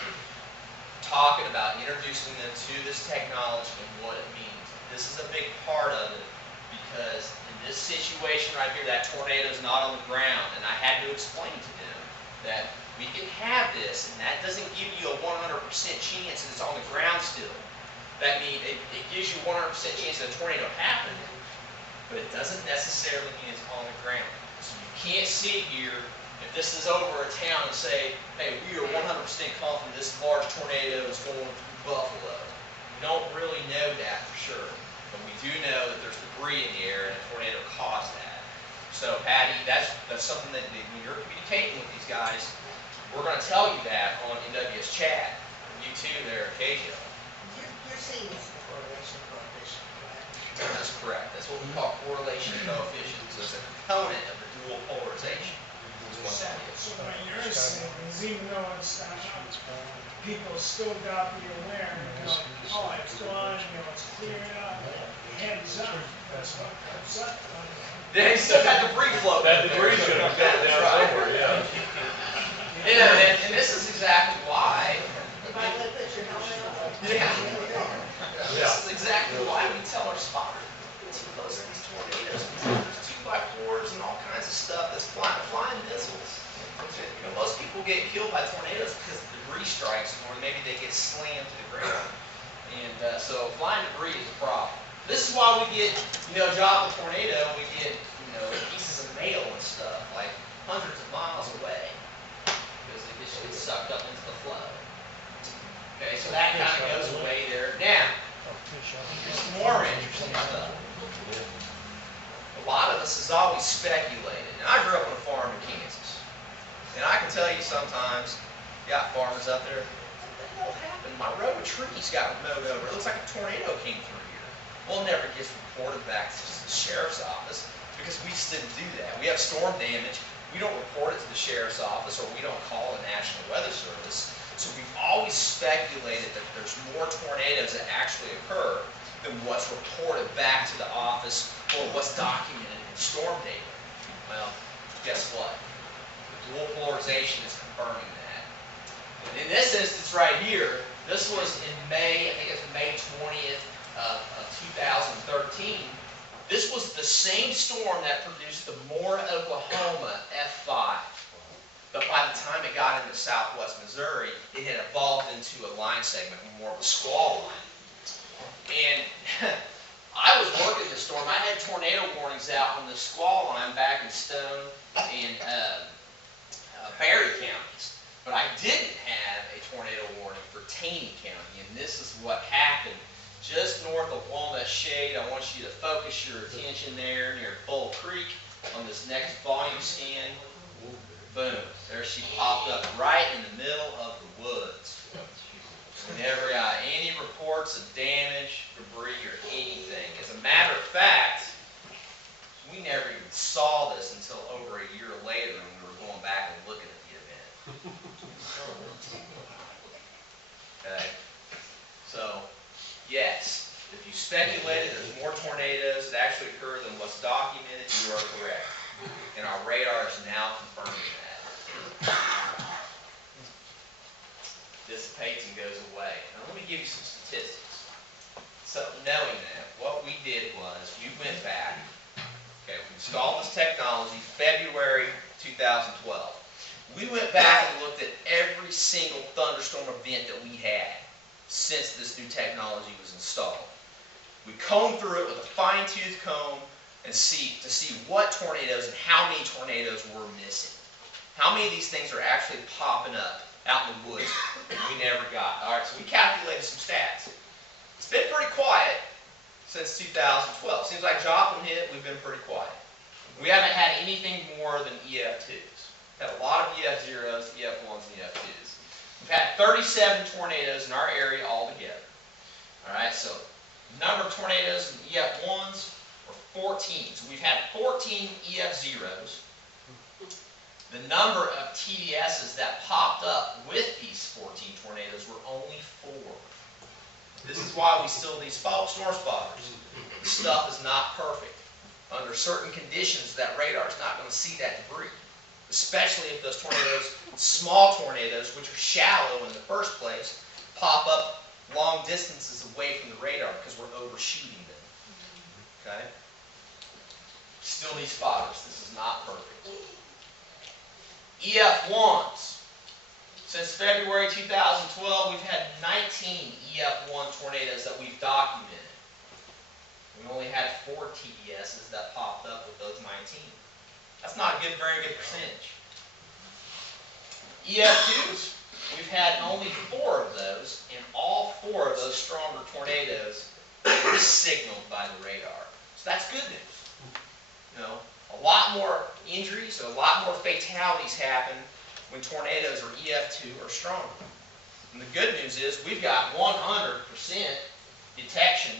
talking about introducing them to this technology and what it means. This is a big part of it, because in this situation right here, that tornado's not on the ground, and I had to explain to them that we can have this, and that doesn't give you a 100% chance that it's on the ground still. That means it gives you 100% chance that a tornado happened, but it doesn't necessarily mean it's on the ground. So you can't sit here, if this is over a town, and say, hey, we are 100% confident this large tornado is going through Buffalo. We don't really know that for sure, but we do know that there's debris in the air and a tornado caused that. So Patty, that's something that when you're communicating with these guys, we're going to tell you that on NWS chat. You too there, KJ. You're seeing this in the correlation coefficient, correct? That's correct. That's what we call correlation coefficient. So it's a component of the dual polarization. Is what that is. So what you're saying is even though it's not up, people still got to be aware, oh, it's gone, it's cleared up, heads up, that's what comes up. They still got debris floating. That debris should have got down somewhere, yeah. Yeah, and this is exactly why. If I would put your helmet on. Yeah. This is exactly why we tell our spotters to close to these tornadoes. There's 2x4s and all kinds of stuff that's flying missiles. Most people get killed by tornadoes because the debris strikes them, or maybe they get slammed to the ground. And so flying debris is a problem. This is why we get, drop a tornado, we get, pieces of mail and stuff, like hundreds of miles away, because it just gets sucked up into the flow. Okay, so that kind of goes away there. Now, here's some more interesting stuff. A lot of this is always speculated. And I grew up on a farm in Kansas. And I can tell you sometimes, got farmers up there, what the hell happened? My row of trees got mowed over. It looks like a tornado came through. Well, it never gets reported back to the sheriff's office because we just didn't do that. We have storm damage. We don't report it to the sheriff's office, or we don't call the National Weather Service. So we've always speculated that there's more tornadoes that actually occur than what's reported back to the office or what's documented in storm data. Well, guess what? The dual polarization is confirming that. And in this instance right here, this was in May, I think it's May 20th, of 2013, this was the same storm that produced the Moore, Oklahoma F5. But by the time it got into southwest Missouri, it had evolved into a line segment, more of a squall line. And I was working the storm. I had tornado warnings out on the squall line back in Stone and Berry counties. But I didn't have a tornado warning for Taney County, and this is what happened. Just north of Walnut Shade, I want you to focus your attention there near Bull Creek on this next volume scan. Boom, there she popped up right in the middle of the woods. Never got any reports of damage, debris, or anything. As a matter of fact, we never even saw this until over a year later when we were going back and looking at the event. Okay, so yes, if you speculated there's more tornadoes that actually occur than what's documented, you are correct. And our radar is now confirming that. Dissipates and goes away. Now let me give you some statistics. So knowing that, what we did was we went back, okay, we installed this technology February 2012. We went back and looked at every single thunderstorm event that we had since this new technology was installed. We combed through it with a fine-tooth comb and to see what tornadoes and how many tornadoes were missing. How many of these things are actually popping up out in the woods that we never got. All right, so we calculated some stats. It's been pretty quiet since 2012. Seems like Joplin hit, we've been pretty quiet. We haven't had anything more than EF2s. Had a lot of EF0s, EF1s, and EF2s. We've had 37 tornadoes in our area altogether. All right, so the number of tornadoes in EF1s were 14. So we've had 14 EF0s. The number of TDSs that popped up with these 14 tornadoes were only 4. This is why we still need storm spotters. The stuff is not perfect. Under certain conditions, that radar is not going to see that debris. Especially if those tornadoes, small tornadoes, which are shallow in the first place, pop up long distances away from the radar because we're overshooting them. Okay? Still need spotters. This is not perfect. EF1s. Since February 2012, we've had 19 EF1 tornadoes that we've documented. We only had 4 TDSs that popped up with those 19. That's not a very good percentage. EF2s, we've had only 4 of those, and all 4 of those stronger tornadoes were signaled by the radar. So that's good news. You know, a lot more injuries, a lot more fatalities happen when tornadoes are EF2 or stronger. And the good news is we've got 100% detection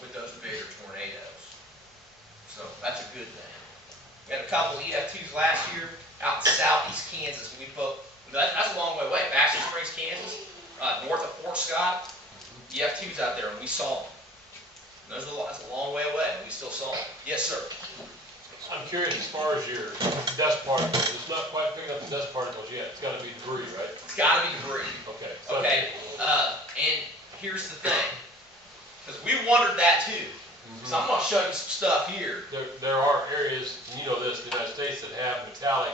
with those bigger tornadoes. So that's a good thing. We had a couple EF2s last year out in southeast Kansas. That's a long way away. Baxter Springs, Kansas, north of Fort Scott. EF2s out there, and we saw them. That's a long way away, and we still saw them. Yes, sir. I'm curious, as far as your dust particles, it's not quite picking up the dust particles yet. It's gotta be debris, right? It's got to be debris. Okay. So Okay, and here's the thing, because we wondered that too. So I'm going to show you some stuff here. There are areas, and you know this, in the United States, that have metallic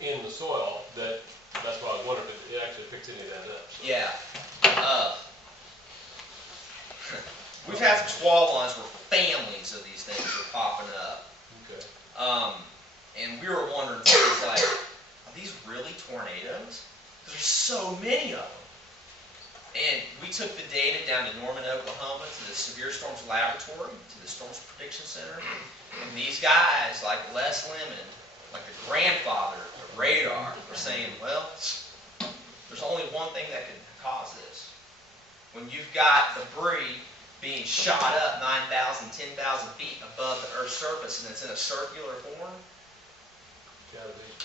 in the soil that's why I was wondering if it actually picks any of that up. Yeah. We've had some squall lines where families of these things are popping up. Okay. And we were wondering things like, are these really tornadoes? Because there's so many of them. And we took the data down to Norman, Oklahoma, to the Severe Storms Laboratory, to the Storms Prediction Center. And these guys, like Les Lemon, like the grandfather of radar, were saying, well, there's only one thing that could cause this. When you've got debris being shot up 9,000, 10,000 feet above the Earth's surface and it's in a circular form,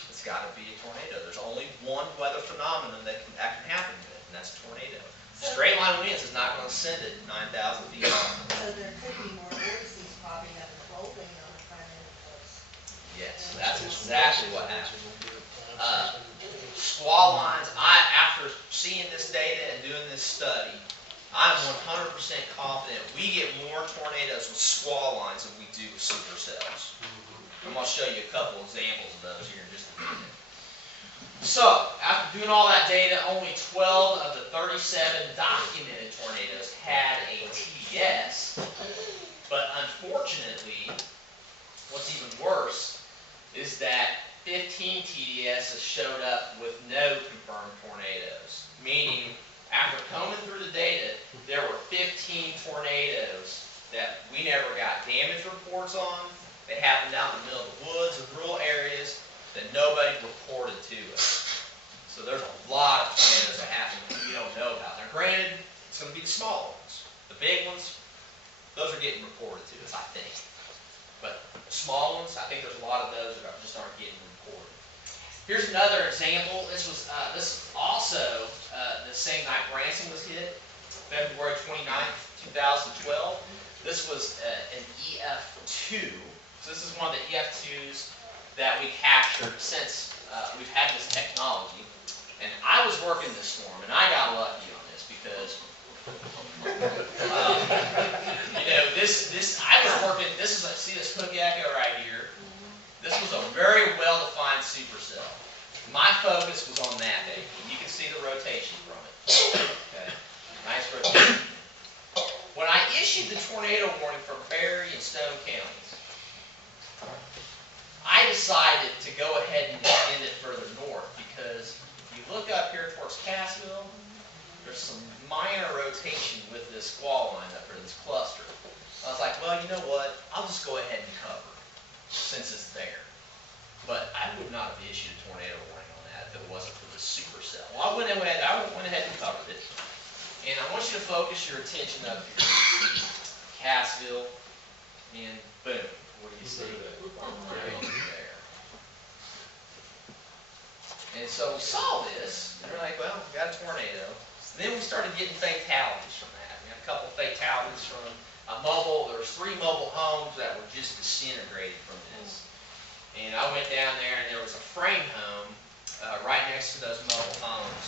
it's got to be a tornado. There's only one weather phenomenon that can happen to it, and that's a tornado. Straight line winds is not going to send it 9,000 feet up. So there could be more vortices popping up and folding on the front end of those. Yes, that's exactly what happened. Squall lines, after seeing this data and doing this study, I'm 100% confident we get more tornadoes with squall lines than we do with supercells. I'm going to show you a couple examples of those here in just a minute. So, after doing all that data, only 12 of the 37 documented tornadoes had a TDS. But unfortunately, what's even worse is that 15 TDSs showed up with no confirmed tornadoes. Meaning, after combing through the data, there were 15 tornadoes that we never got damage reports on. They happened out in the middle of the woods or rural areas that nobody reported to us. So there's a lot of tornadoes that happen that we don't know about. Now granted, it's going to be the small ones. The big ones, those are getting reported to us, I think. But the small ones, I think there's a lot of those that just aren't getting reported. Here's another example. This was also the same night Branson was hit, February 29th, 2012. This was an EF2. So this is one of the EF2s that we captured since we've had this technology. And I was working this storm, and I got lucky on this because, I was working, see this hook echo right here? This was a very well-defined supercell. My focus was on that baby. You can see the rotation from it. Okay, nice rotation. When I issued the tornado warning for Berry and Stone counties, I decided to go ahead and end it further north because if you look up here towards Cassville, there's some minor rotation with this squall line up here, this cluster. I was like, well, you know what? I'll just go ahead and cover it since it's there. But I would not have issued a tornado warning on that if it wasn't for the supercell. Well, I went ahead and covered it. And I want you to focus your attention up here. Cassville, and boom. What do you see? Right there. And so we saw this, and we're like, well, we got a tornado. Then we started getting fatalities from that. We had a couple of fatalities from a mobile. There was 3 mobile homes that were just disintegrated from this. And I went down there, and there was a frame home right next to those mobile homes.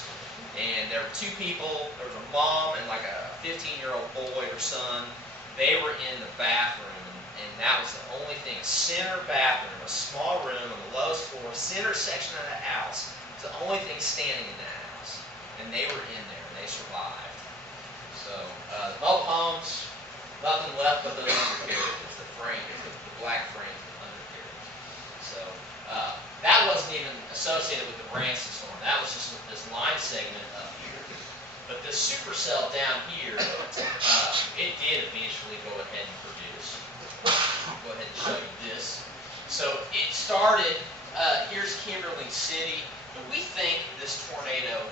And there were 2 people. There was a mom and like a 15-year-old boy or son. They were in the bathroom, and and that was the only thing. A center bathroom, a small room on the lowest floor, center section of the house. It's the only thing standing in that house, and they were in there, and they survived. So the mobile homes, nothing left but those undercarriages, the frame, the black frame undercarriage. So that wasn't even associated with the Branson storm. That was just with this line segment up here. But the supercell down here, it did eventually go ahead and produce. I'll go ahead and show you this. So it started, here's Kimberly City. And we think this tornado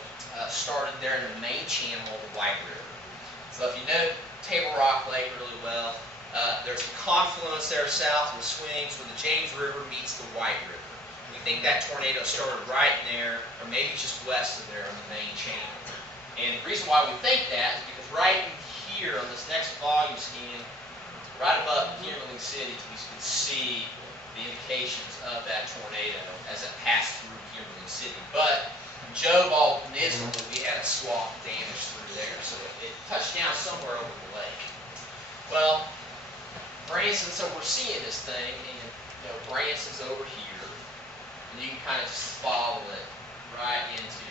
started there in the main channel of the White River. So if you know Table Rock Lake really well, there's a confluence there south of the swings where the James River meets the White River. We think that tornado started right in there, or maybe just west of there on the main channel. And the reason why we think that is because right in here on this next volume scan, right above Kimberly City, we can see the indications of that tornado as it passed through Kimberly City. But Joe Ball Peninsula, we had a swath of damage through there, so it touched down somewhere over the lake. Well, Branson, so we're seeing this thing, and Branson's over here, and you can kind of just follow it right into,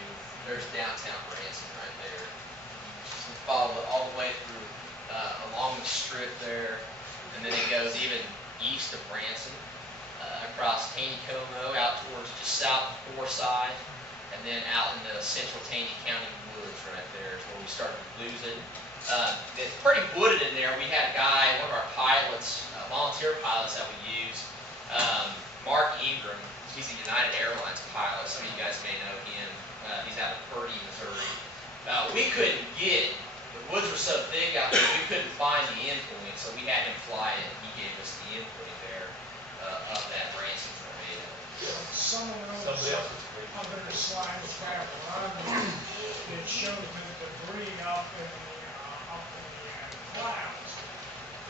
there's downtown Branson right there. You can follow it all the way through along the strip there, and then it goes even east of Branson, across Taneycomo, out towards just south of Forsyth, and then out in the central Taney County woods right there is where we started to lose it. It's pretty wooded in there. We had a guy, one of our pilots, volunteer pilots that we used, Mark Ingram. He's a United Airlines pilot. Some of you guys may know him. He's out of Purdy, Missouri. We couldn't get, the woods were so thick out there, we couldn't find the endpoint, so we had him fly it, and he gave us the endpoint there of that Branson tornado. Some of those other slides back on, it showed the debris up in the clouds.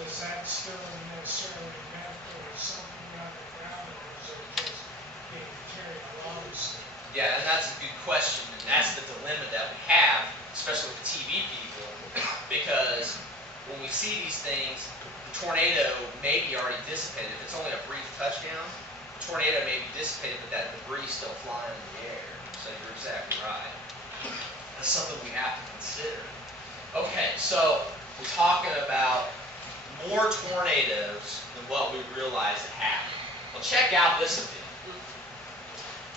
Does that still necessarily meant there was something underground, or was it just being carried along? Yeah, and that's a good question, and that's the dilemma that we have, especially with the TV people, because when we see these things, the tornado may be already dissipated. If it's only a brief touchdown, the tornado may be dissipated, but that debris is still flying in the air. So you're exactly right. That's something we have to consider. Okay, so we're talking about more tornadoes than what we realized happened. Well, check out this event.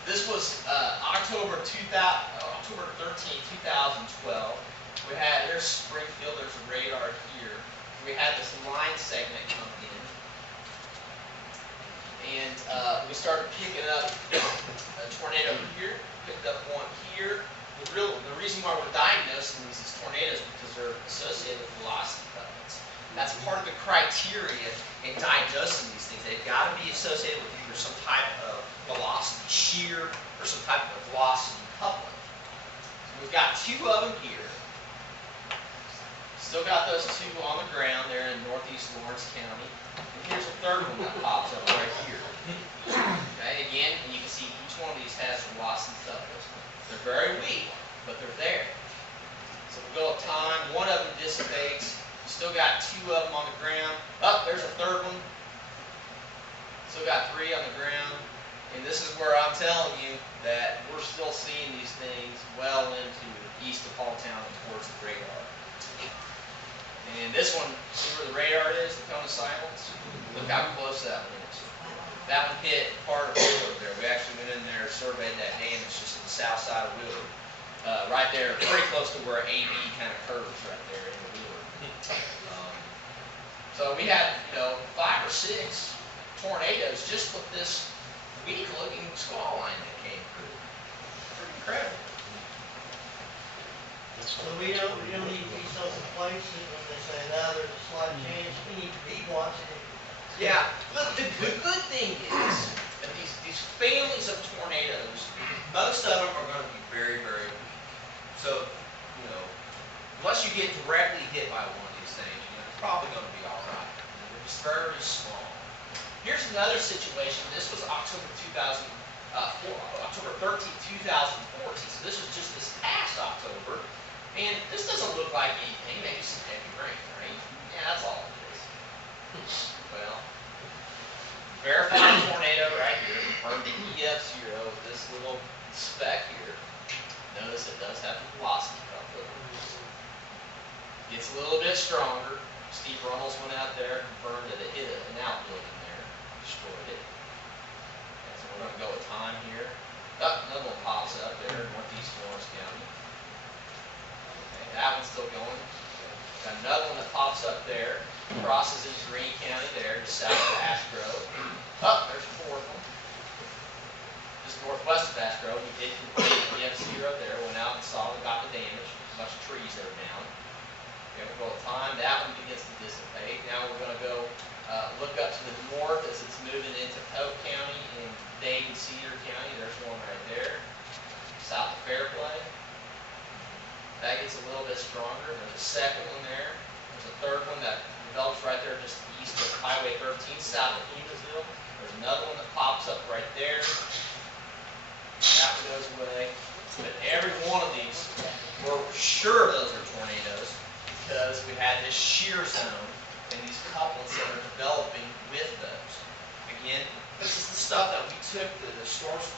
This was October 13, 2012. We had, there's Springfield, there's a radar here. We had this line segment come in. And we started picking up a tornado here, picked up one here. The reason why we're diagnosing these as tornadoes is because they're associated with velocity couplings. That's part of the criteria in diagnosing these things. They've got to be associated with either some type of velocity shear or some type of velocity coupling. So we've got two of them here. Still got those two on the ground there in northeast Lawrence County. And here's a third one that pops up right here. Okay, again, and you can see each one of these has velocity couplings. They're very weak, but they're there. So we go up time, one of them dissipates. You still got two of them on the ground. Oh, there's a third one. Still got three on the ground. And this is where I'm telling you that we're still seeing these things well into east of Halltown and towards the radar. And this one, see where the radar is, the cone of silence? Look how close that one is. That one hit part of Willard there. We actually went in there and surveyed that damage just to the south side of Willard. Right there, pretty close to where AB kind of curves right there in Willard. So we had, 5 or 6 tornadoes just with this weak-looking squall line that came through. Pretty incredible. So we don't need to be so complacent when they say, no, there's a slight chance. We need to be watching it. Yeah, look, the good thing is that these families of tornadoes, most of them are going to be very, very weak. So, unless you get directly hit by one of these things, it's probably going to be all right. They're just very, very small. Here's another situation. This was October 13, 2014. So this was just this past October. And this doesn't look like anything. Maybe some heavy rain, right? Yeah, that's all it is. Well, verified tornado right here, confirmed the EF0 with this little speck here. Notice it does have the velocity coupler. Gets a little bit stronger. Steve Runnels went out there, confirmed that it hit an outbuilding there, destroyed it. Okay, so we're gonna go with time here. Oh, another one pops up there in northeast Lawrence County. Okay, that one's still going. Got another one that pops up there, crosses into Greene County there, just south of Ash Grove. Oh, there's a fourth one. Just northwest of Ash Grove, we did complete the EF0 there, went out and saw and got the damage, a bunch of trees that are down. Okay, we'll go with time, that one begins to dissipate. Now we're gonna go look up to the north as it's moving into Polk County and Dade and Cedar County. There's one right there. South of Fairplay. That gets a little bit stronger. There's a second one there. There's a third one that develops right there just east of Highway 13, south of Humansville. There's another one that pops up right there. That one goes away. But every one of these, we're sure those are tornadoes because we had this shear zone and these couplings that are developing with those. Again, this is the stuff that we took to the storms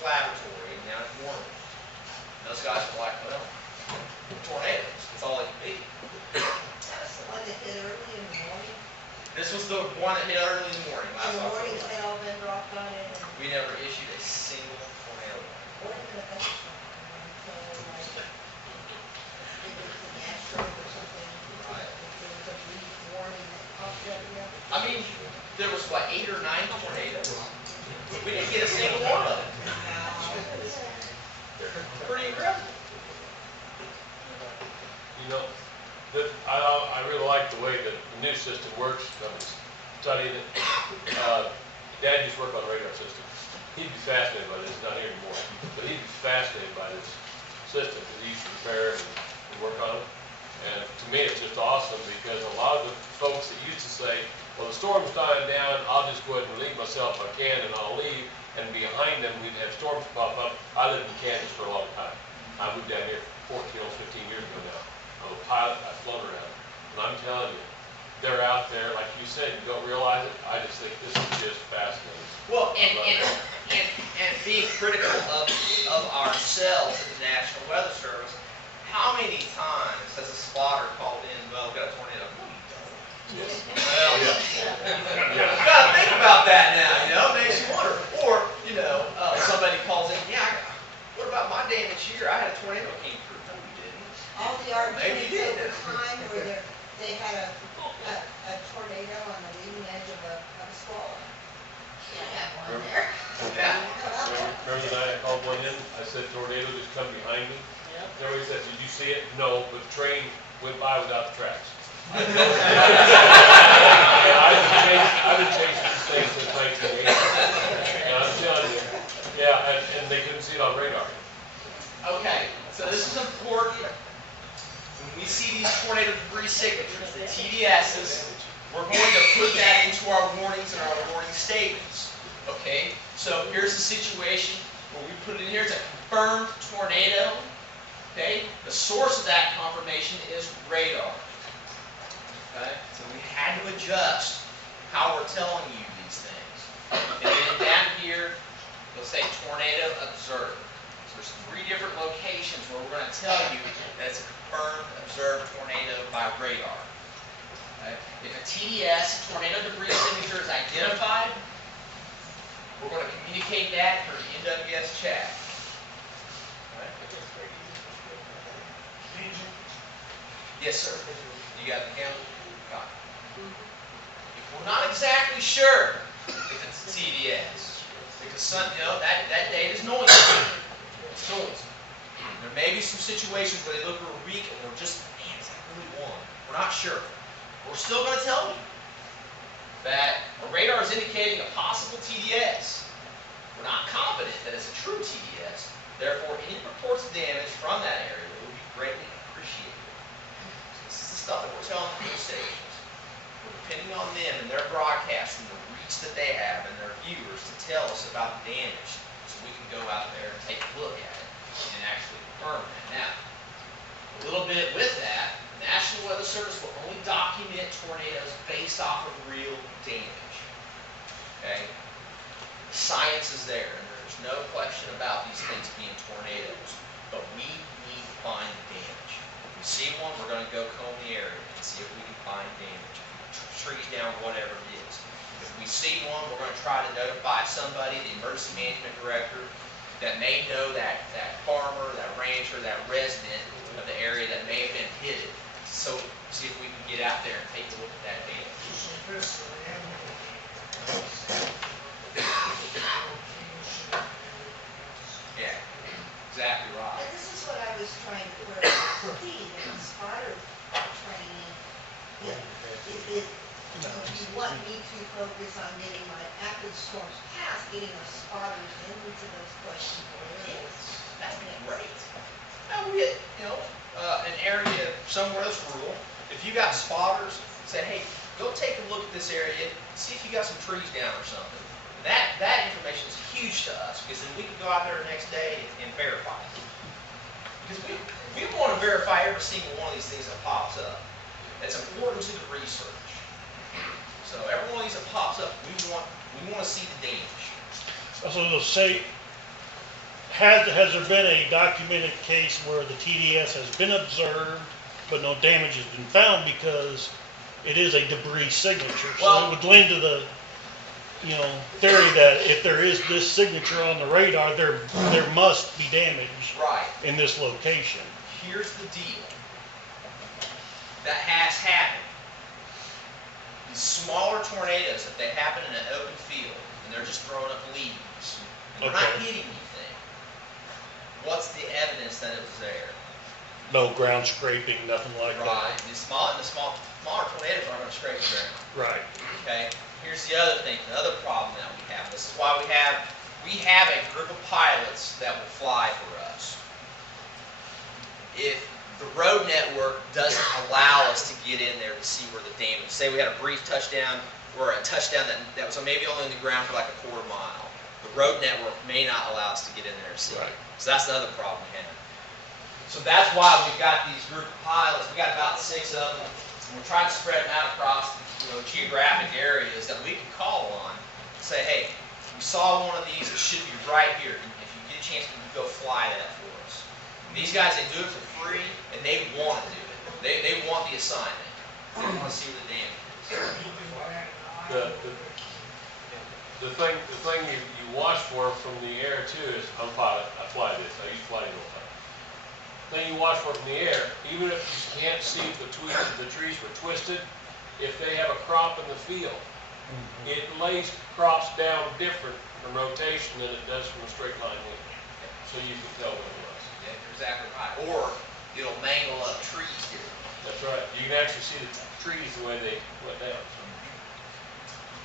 laboratory down at Warren. Those guys were like, well, tornadoes, that's all it can be. That's the one that hit early in the morning. This was the one that hit early in the morning In last the morning, October. they all been dropped on it. And We never issued a single tornado warning. what did that from? So, like, if it's an asteroid or something. Right. If there was a brief warning that popped up, yeah. I mean, there was what, 8 or 9 tornadoes? We didn't get a single one of them. Pretty incredible. You know, I really like the way that the new system works. I was studying it. Dad used to work on a radar system. He'd be fascinated by this, not here anymore, but he'd be fascinated by this system because he used to repair it and work on it. And to me, it's just awesome because a lot of the folks that used to say, well, the storm's dying down, I'll just go ahead and relieve myself if I can and I'll leave. And behind them, we'd have storms pop up. I lived in Kansas for a long time. I moved down here 15 years ago now. I'm a pilot, I float around. And I'm telling you, they're out there, like you said, you don't realize it. I just think this is just fascinating. Well, and being critical of ourselves at the National Weather Service, how many times has a spotter called in, well, we've got a tornado? No, you don't. Well, you gotta think about that now, you know, it makes you wonder. Or, you know, somebody calls in, yeah, what about my damage here? I had a tornado came through. No, you didn't. All the Maybe you arguments did. over time where they had a tornado on the leading edge of a squall. Can't have one there. Yeah. Remember the night I called one in? I said, tornado just come behind me. Everybody said, did you see it? No, but the train went by without the tracks. I've been chasing these things since 1980. And I'm telling you, yeah, and they couldn't see it on radar. Okay, so this is important. When we see these tornado debris signatures, the TDSs, we're going to put that into our warnings and our warning statements. Okay, so here's the situation where we put it in here. It's a confirmed tornado. Okay, the source of that confirmation is radar. Okay, so we had to adjust how we're telling you these things. And then down here, it'll say tornado observed. So there's 3 different locations where we're going to tell you that it's a confirmed observed tornado by radar. Okay? If a TDS, tornado debris signature, is identified, we're going to communicate that through the NWS chat. Okay? Yes, sir. You got the camera? Got it. If we're not exactly sure if it's a TDS, because that data is noisy. It's noisy. There may be some situations where they look for a week and we're just, man, is that really one? We're not sure. We're still going to tell you that a radar is indicating a possible TDS. We're not confident that it's a true TDS. Therefore, any reports of damage from that area will be greatly appreciated. So this is the stuff that we're telling the news stations. We're depending on them and their broadcast and the reach that they have and their viewers to tell us about the damage so we can go out there and take a look at it and actually confirm that. Now, a little bit with that, the National Weather Service will only document tornadoes based off of real damage. okay? Science is there, and there's no question about these things being tornadoes, but we need to find the damage. If we see one, we're gonna go comb the area and see if we can find damage. Trees down, whatever it is. If we see one, we're gonna try to notify somebody, the emergency management director, that may know that farmer, that rancher, that resident of the area that may have been hit. So see if we can get out there and take a look at that damage. So this is the end of the Yeah, exactly right. And this is what I was trying to, where Steve and spotter training, you want me to focus on getting after the storms pass, getting our spotters into those questions areas. That'd be great. Now we get, an area somewhere that's rural. If you got spotters, say, hey, go take a look at this area, see if you got some trees down or something. That information is huge to us, because then we can go out there the next day and verify it. Because we want to verify every single one of these things that pops up. It's important to the research. So every one of these that pops up, we want to see the damage. I was going to say, has there been a documented case where the TDS has been observed, but no damage has been found because it is a debris signature? So Well, it would lend to the, theory that if there is this signature on the radar, there must be damage Right. in this location. Here's the deal. That has happened. These smaller tornadoes, if they happen in an open field, and they're just throwing up leaves, and they're not Okay. hitting anything, what's the evidence that it was there? No ground scraping, nothing like Right. The smaller tornadoes aren't going to scrape the ground. that. Right. Okay. Here's the other thing, the other problem that we have. This is why we have a group of pilots that will fly for us. If the road network doesn't allow us to get in there to see where the damage, say we had a brief touchdown or a touchdown that was maybe only in the ground for like a quarter mile, the road network may not allow us to get in there and see. Right. So that's the other problem we have. So that's why we've got these group of pilots. We got about 6 of them. And we're trying to spread them out across geographic areas that we can call on and say, hey, we saw one of these, it should be right here. And if you get a chance, you can go fly that for us. And these guys, they do it for free, and they want to do it. They want the assignment. They want to see what the damage is. The thing you watch for from the air too is, I'm pilot, I fly this, I use flying all the time. The thing you watch for from the air, even if you can't see if the trees were twisted, if they have a crop in the field, it lays crops down different from rotation than it does from a straight line in. So you can tell what it was. Yeah, you're exactly right. Or it'll mangle up trees differently. That's right. You can actually see the trees the way they went down.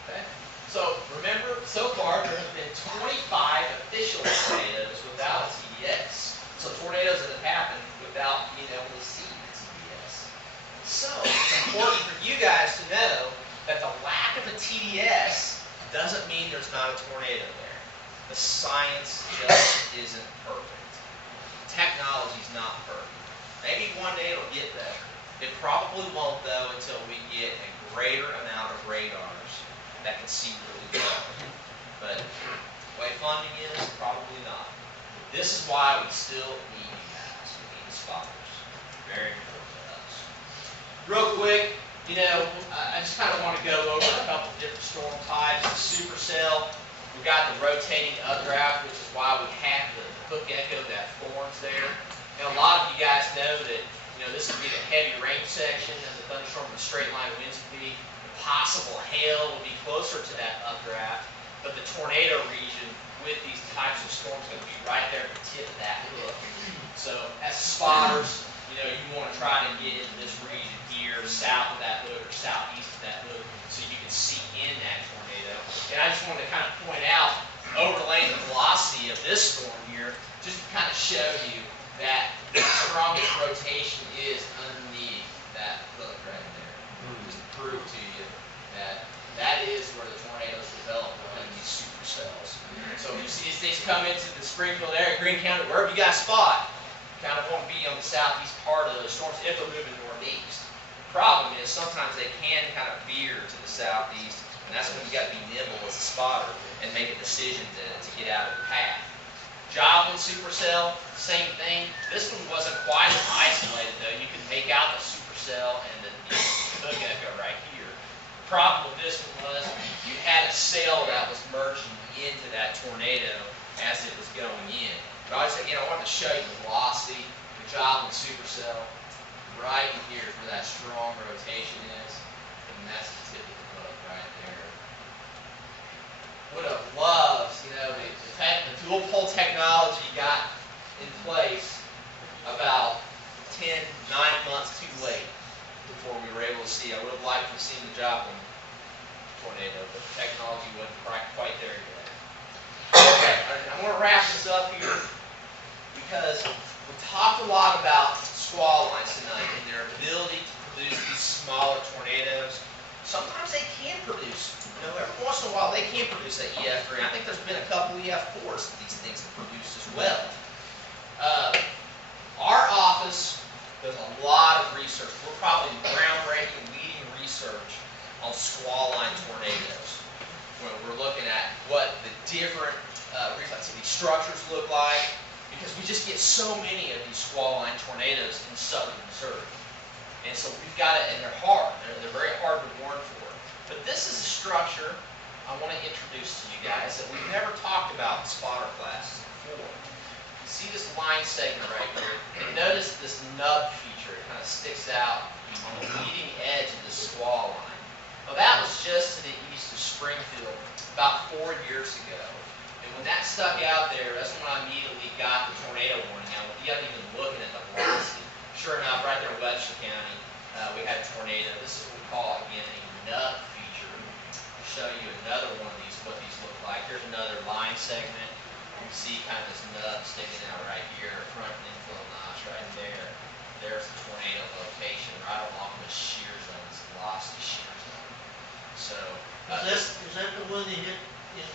Okay. So remember, so far there have been 25 official tornadoes without a TDS. So tornadoes that have happened without being able to see the TDS. So it's important for you guys to know that the lack of a TDS doesn't mean there's not a tornado there. The science just isn't perfect. Technology's not perfect. Maybe one day it'll get better. It probably won't though until we get a greater amount of radars that can see really well. But the way funding is, probably not. This is why we still need you guys. We need the spotters. Very important to us. Real quick, I just kind of want to go over a couple different storm types. The supercell, we've got the rotating updraft, which is why we have the hook echo that forms there. And a lot of you guys know that, this would be the heavy rain section of the thunderstorm and the straight line winds would be. The possible hail would be closer to that updraft, but the tornado region with these types of storms is going to be right there at the tip of that hook. So as spotters, you want to try to get into this region here, south of that hook or southeast of that hook, so you can see in that tornado. And I just wanted to kind of point out, overlaying the velocity of this storm here, just to kind of show you that the strongest rotation is underneath that hook right there. Just to prove to you that that is where the tornadoes develop within these supercells. So if you see these things come into the Springfield area, Greene County, wherever you got a spot, you kind of want to be on the southeast part of those storms if they're moving northeast. The problem is sometimes they can kind of veer to the southeast, and And that's when you gotta be nimble as a spotter and make a decision to get out of the path. Joplin supercell, same thing. This one wasn't quite as isolated though. You could make out the supercell and the hook echo right here. The problem with this one was you had a cell that was merging into that tornado as it was going in. But I said, I wanted to show you the velocity, the Joplin supercell, right in here is where that strong rotation is, and that's the tip of the hook right there. Would have loved, the dual pole technology got in place about 9 months too late before we were able to see. I would have liked to have seen the Joplin tornado, but the technology wasn't quite there yet. Okay, I'm going to wrap this up here because we talked a lot about squall lines tonight and their ability to produce these smaller tornadoes. Sometimes they can produce, every once in a while they can produce that EF3. I think there's been a couple EF4s that these things have produced as well. Our office does a lot of research. We're probably groundbreaking, leading research on squall line tornadoes. When we're looking at what the different reflexivity structures look like, because we just get so many of these squall line tornadoes in southern Missouri. And so we've got it, and they're hard. They're very hard to warn for. But this is a structure I want to introduce to you guys that we've never talked about in spotter classes before. You see this line segment right here, and notice this nub feature. It kind of sticks out on the leading edge of the squall line. Well, that was just to the east of Springfield about 4 years ago. And when that stuck out there, that's when I immediately got the tornado warning out without even looking at the velocity. Sure enough, right there in Webster County, we had a tornado. This is what we call, again, a nub feature. I'll show you another one of these, what these look like. Here's another line segment. You can see kind of this nub sticking out right here, front inflow notch right there. There's the tornado location right along the shear zone, this velocity shear zone. So, Is that the one that hit in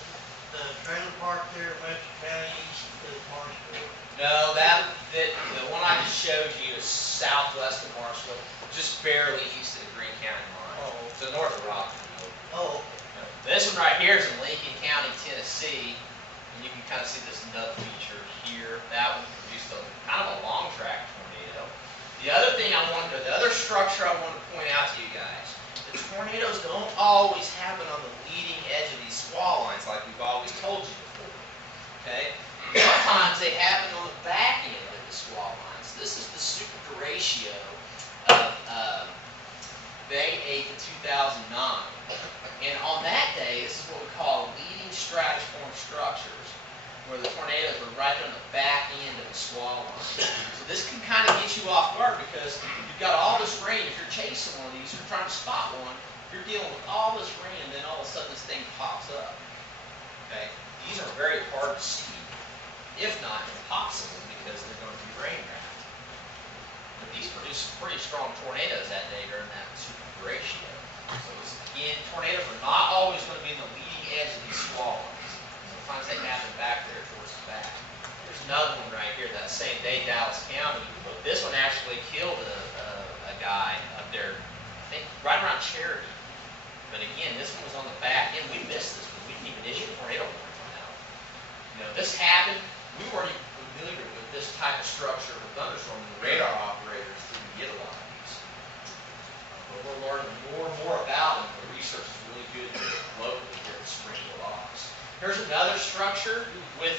the trailer park there, Webster County, east of Marshville? no, the one I just showed you is southwest of Marshville, just barely east of the Greene County line. Oh. So north of Rockville. Oh, This one right here is in Lincoln County, Tennessee, and you can kind of see this nub feature here. That one produced kind of a long track tornado. The other structure I wanted to point out to you guys, the tornadoes don't always happen on the leading edge of these squall lines like we've always told you before. Okay? Sometimes they happen on the back end of the squall lines. This is the super derecho of May 8th of 2009. And on that day, this is what we call leading stratiform structures, where the tornadoes are right on the back end of the squall line. So this can kind of get you off guard because you've got all this rain. If you're chasing one of these, you're trying to spot one, you're dealing with all this rain, and then all of a sudden this thing pops up. Okay? These are very hard to see, if not impossible, because they're going to be rain wrapped. But these produce pretty strong tornadoes that day during that super derecho. So again, tornadoes are not always going to be in the leading edge of these squall lines. Sometimes they happen back there towards the back. There's another one right here that same day, Dallas County. This one actually killed a guy up there, I think right around Cherokee. But again, this one was on the back end. We missed this one. We didn't even issue a tornado warning on that one. This happened. We weren't even familiar with this type of structure of thunderstorm, and the radar operators didn't get a lot of these. But we're learning more and more about them. The research is really good locally here at the Springfield office. Here's another structure with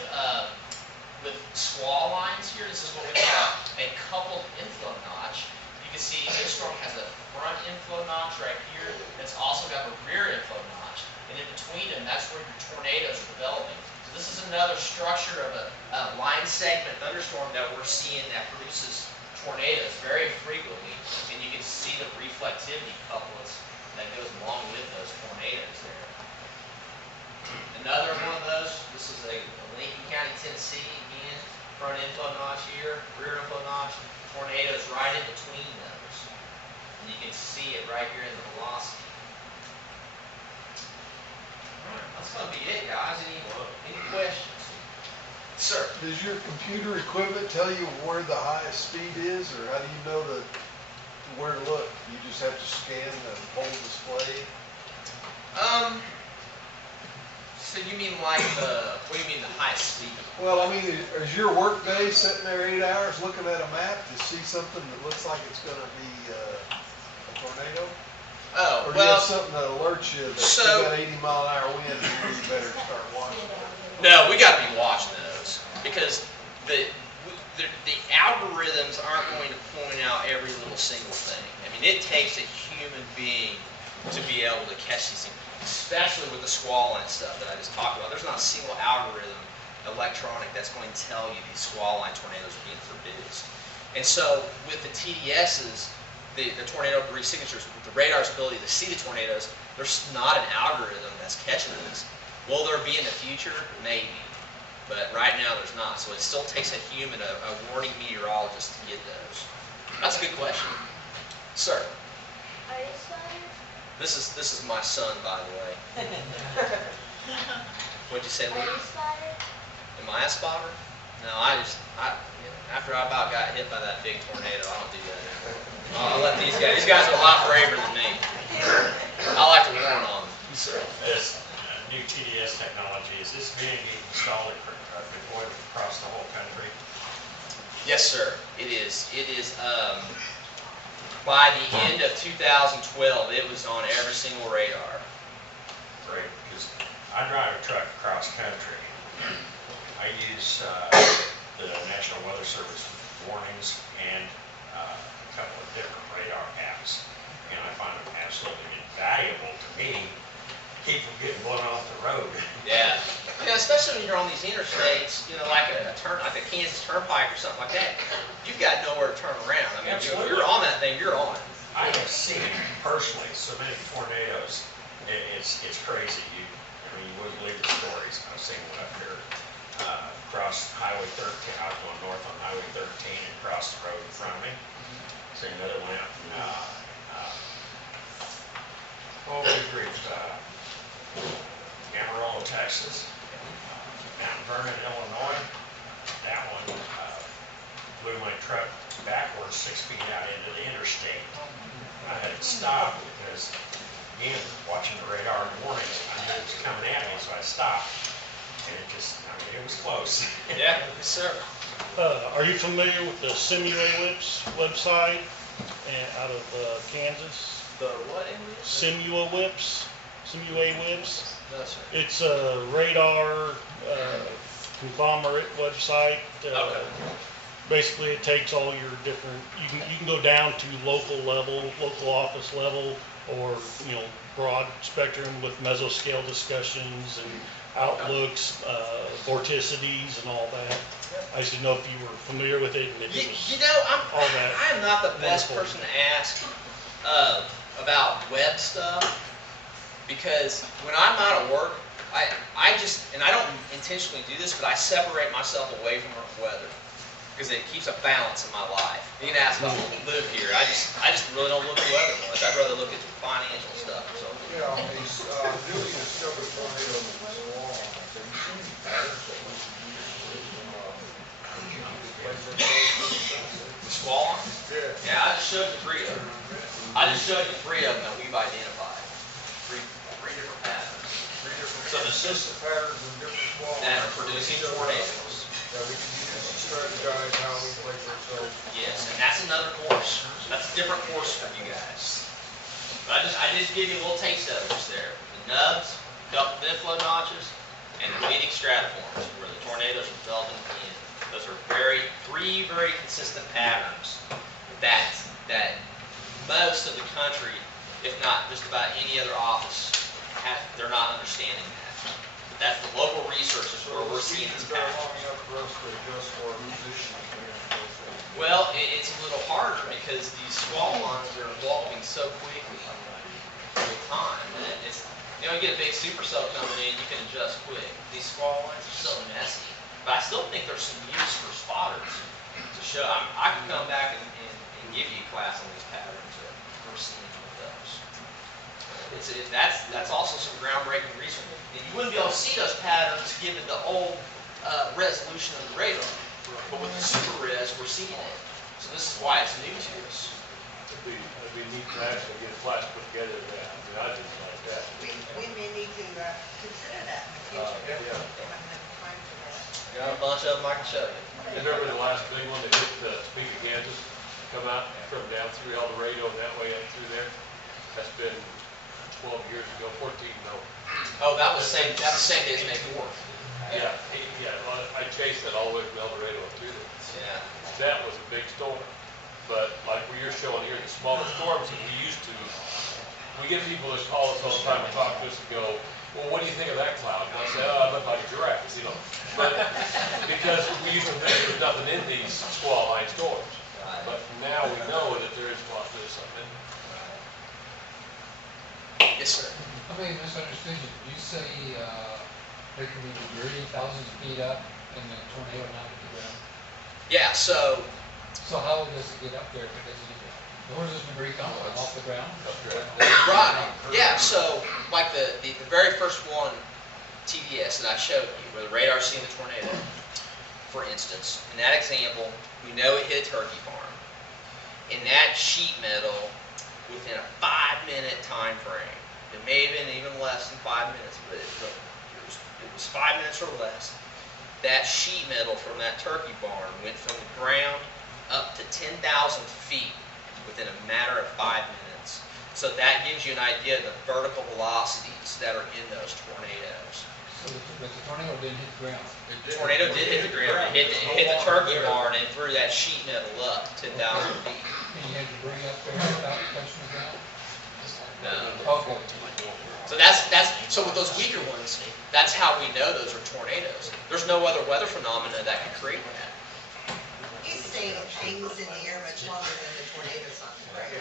squall lines here. This is what we call a coupled inflow notch. You can see this storm has a front inflow notch right here. It's also got a rear inflow notch. And in between them, that's where your tornadoes are developing. So this is another structure of a line segment thunderstorm that we're seeing that produces tornadoes very frequently. And you can see the reflectivity couplets that goes along with those tornadoes there. Another one of those, this is a Lincoln County, Tennessee, again, front inflow notch here, rear inflow notch, tornadoes right in between those. And you can see it right here in the velocity. Alright, that's going to be it, guys. Any questions? Sir? Does your computer equipment tell you where the highest speed is, or how do you know where to look? You just have to scan the whole display? So you mean like what do you mean the high speed? Well, I mean, is your workday sitting there 8 hours looking at a map to see something that looks like it's gonna be a tornado? Oh, Or do you have well, something that alerts you that you so- got 80-mile-an-hour wind and you better start watching? no, we gotta be watching those, because the algorithms aren't going to point out every little single thing. I mean, it takes a human being to be able to catch these things, especially with the squall line stuff that I just talked about. There's not a single algorithm, electronic, that's going to tell you these squall line tornadoes are being produced. And so with the TDSs, the tornado debris signatures, with the radar's ability to see the tornadoes, there's not an algorithm that's catching this. Will there be in the future? Maybe. But right now there's not. So it still takes a human, a warning meteorologist to get those. That's a good question. Sir, Are you excited? this is my son, by the way. What'd you say, Are Lee? you excited? Am I a spotter? No, after I about got hit by that big tornado, I don't do that anymore. I'll let these guys are a lot braver than me. I like to warn on them. This new TDS technology, is this being installed or deployed across the whole country? Yes, sir, it is. It is, by the end of 2012, it was on every single radar. Great, because I drive a truck across country. I use the National Weather Service warnings and a couple of different radar apps. And I find them absolutely invaluable to me, keep from getting blown off the road. Yeah. Yeah, especially when you're on these interstates, like a Kansas Turnpike or something like that. You've got nowhere to turn around. I mean, if you're on that thing, you're on. I have seen personally so many tornadoes. It's crazy. You wouldn't believe the stories. I was seeing one up here across Highway 13. I was going north on Highway 13 and across the road in front of me. Seeing another one out in Amarillo, Texas. Mount Vernon, Illinois. That one blew my truck backwards 6 feet out into the interstate. I had to stop because, again, watching the radar and warnings, I knew it was coming at me, so I stopped. And it was close. Yeah, yes, sir. Are you familiar with the SimuaWips website out of Kansas? The what English? SimuaWips. No, sir. It's a radar conglomerate website. Okay. Basically, it takes all your different. You can go down to local office level, or broad spectrum with mesoscale discussions and outlooks, vorticities, and all that. I just didn't know if you were familiar with it and if it was all that. I am not the best wonderful. person to ask about web stuff, because when I'm out of work, I just, and I don't intentionally do this, but I separate myself away from weather, because it keeps a balance in my life. You can ask about who live here. I just really don't look at weather much. I'd rather look at financial stuff or something. Yeah, these newly discovered tornadoes and squall lines, have you seen any patterns that we can use The squall line? Yeah. Yeah, I just showed you 3 of them. I just showed you 3 of them that we've identified. Three different patterns. So the Consistent patterns in different squall that lines. are producing tornadoes. That we can use to strategize how we place ourselves. Yes, and that's another course. That's a different course for you guys. But I just give you a little taste of it just there. The nubs, couple thin flow notches, and the leading stratiforms where the tornadoes are developing in. Those are 3 very consistent patterns that most of the country, if not just about any other office, they're not understanding that. But that's the local researchers where we're seeing these They're patterns. long enough for us to adjust our positions there. Well, it's a little harder because these squall lines are evolving so quickly with time. And you get a big supercell coming in, you can adjust quick. These squall lines are so messy. But I still think there's some use for spotters to show. I can come back and give you a class on these patterns that we're seeing with those. That's also some groundbreaking research. And you wouldn't be able to see those patterns given the old resolution of the radar. But with the super res, we're seeing it. So this is why it's new to us. it'd be neat to actually get a class put together of that. I mean, I didn't like that. We may need to, consider that in the future. Yeah. If I have time for that. Got a bunch of them I can show you. And remember the last big one that hit Topeka, Kansas, come out from down through El Dorado and that way up through there? That's been 12 years ago, 14, no. Oh, that was the same day as May 4th. Yeah, well, I chased that all the way from El Dorado up through there. Yeah. That was a big storm. But like what you're showing here, the smaller storms that we used to, we get people that call us all the time and talk to us and go, well, what do you think of that cloud? And I say, oh, I look like a giraffe, you know. But because we used to think there was nothing in these squall line storms. Right. But now we know that there is possibly something. Yes, sir. I may have misunderstood you. Did you say, there can be debris thousands of feet up and the tornado not hit the ground? Yeah, so So how does it get up there if it doesn't hit the ground? Where does this debris come from? Off the ground? right, yeah, so like the very first one, TDS that I showed you, where the radar seen the tornado, for instance, in that example, we know it hit a turkey farm. In that sheet metal, within a 5-minute time frame, it may have been even less than 5 minutes, but it was 5 minutes or less. That sheet metal from that turkey barn went from the ground up to 10,000 feet within a matter of 5 minutes. So that gives you an idea of the vertical velocities that are in those tornadoes. So but the tornado didn't hit the ground? The tornado did hit the ground. It hit the turkey barn and threw that sheet metal up 10,000 feet. And you had debris up there without touching the ground? No. Okay. So so with those weaker ones, that's how we know those are tornadoes. There's no other weather phenomena that could create that. You stay things in the air much longer than the tornadoes on the ground.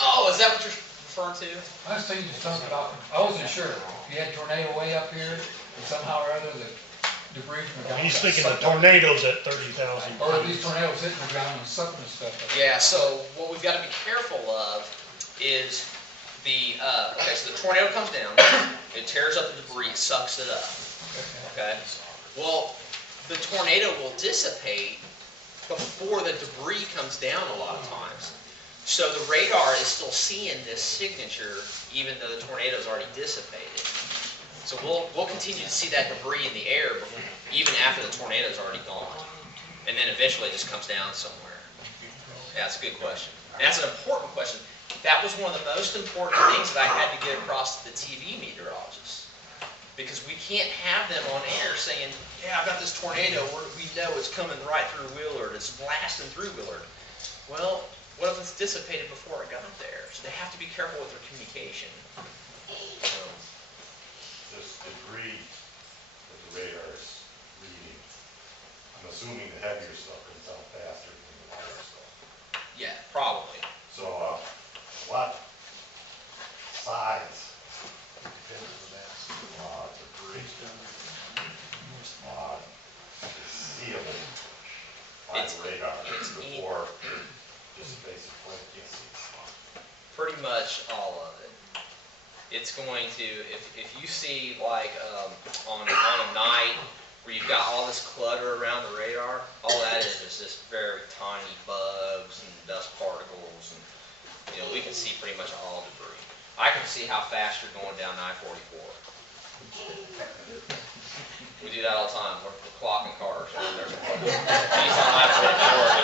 Oh, is that what you're referring to? I was thinking just something about, I wasn't sure. If you had tornado way up here, and somehow or other the debris from the ground. He's got thinking of sucked up. tornadoes at 30,000. Or these tornadoes hitting the ground and sucking the stuff up. Yeah, so what we've got to be careful of is so the tornado comes down, it tears up the debris, it sucks it up, okay? Well, the tornado will dissipate before the debris comes down a lot of times. So the radar is still seeing this signature even though the tornado's already dissipated. So we'll continue to see that debris in the air even after the tornado's already gone. And then eventually it just comes down somewhere. Yeah, that's a good question. And that's an important question. That was one of the most important things that I had to get across to the TV meteorologists. Because we can't have them on air saying, yeah, I've got this tornado, we know it's coming right through Willard, it's blasting through Willard. Well, what if it's dissipated before it got there? So they have to be careful with their communication. So, this debris that the radar is reading, I'm assuming the heavier stuff comes out faster than the lighter stuff. yeah, probably. So, what size debris is seeable by the radar before just basically gets Pretty much all of it. It's going to, if you see like on a night where you've got all this clutter around the radar, all that is just very tiny bugs and dust particles, and we can see pretty much all debris. I can see how fast you're going down I-44. We do that all the time. We're clocking cars. There's a piece on I-44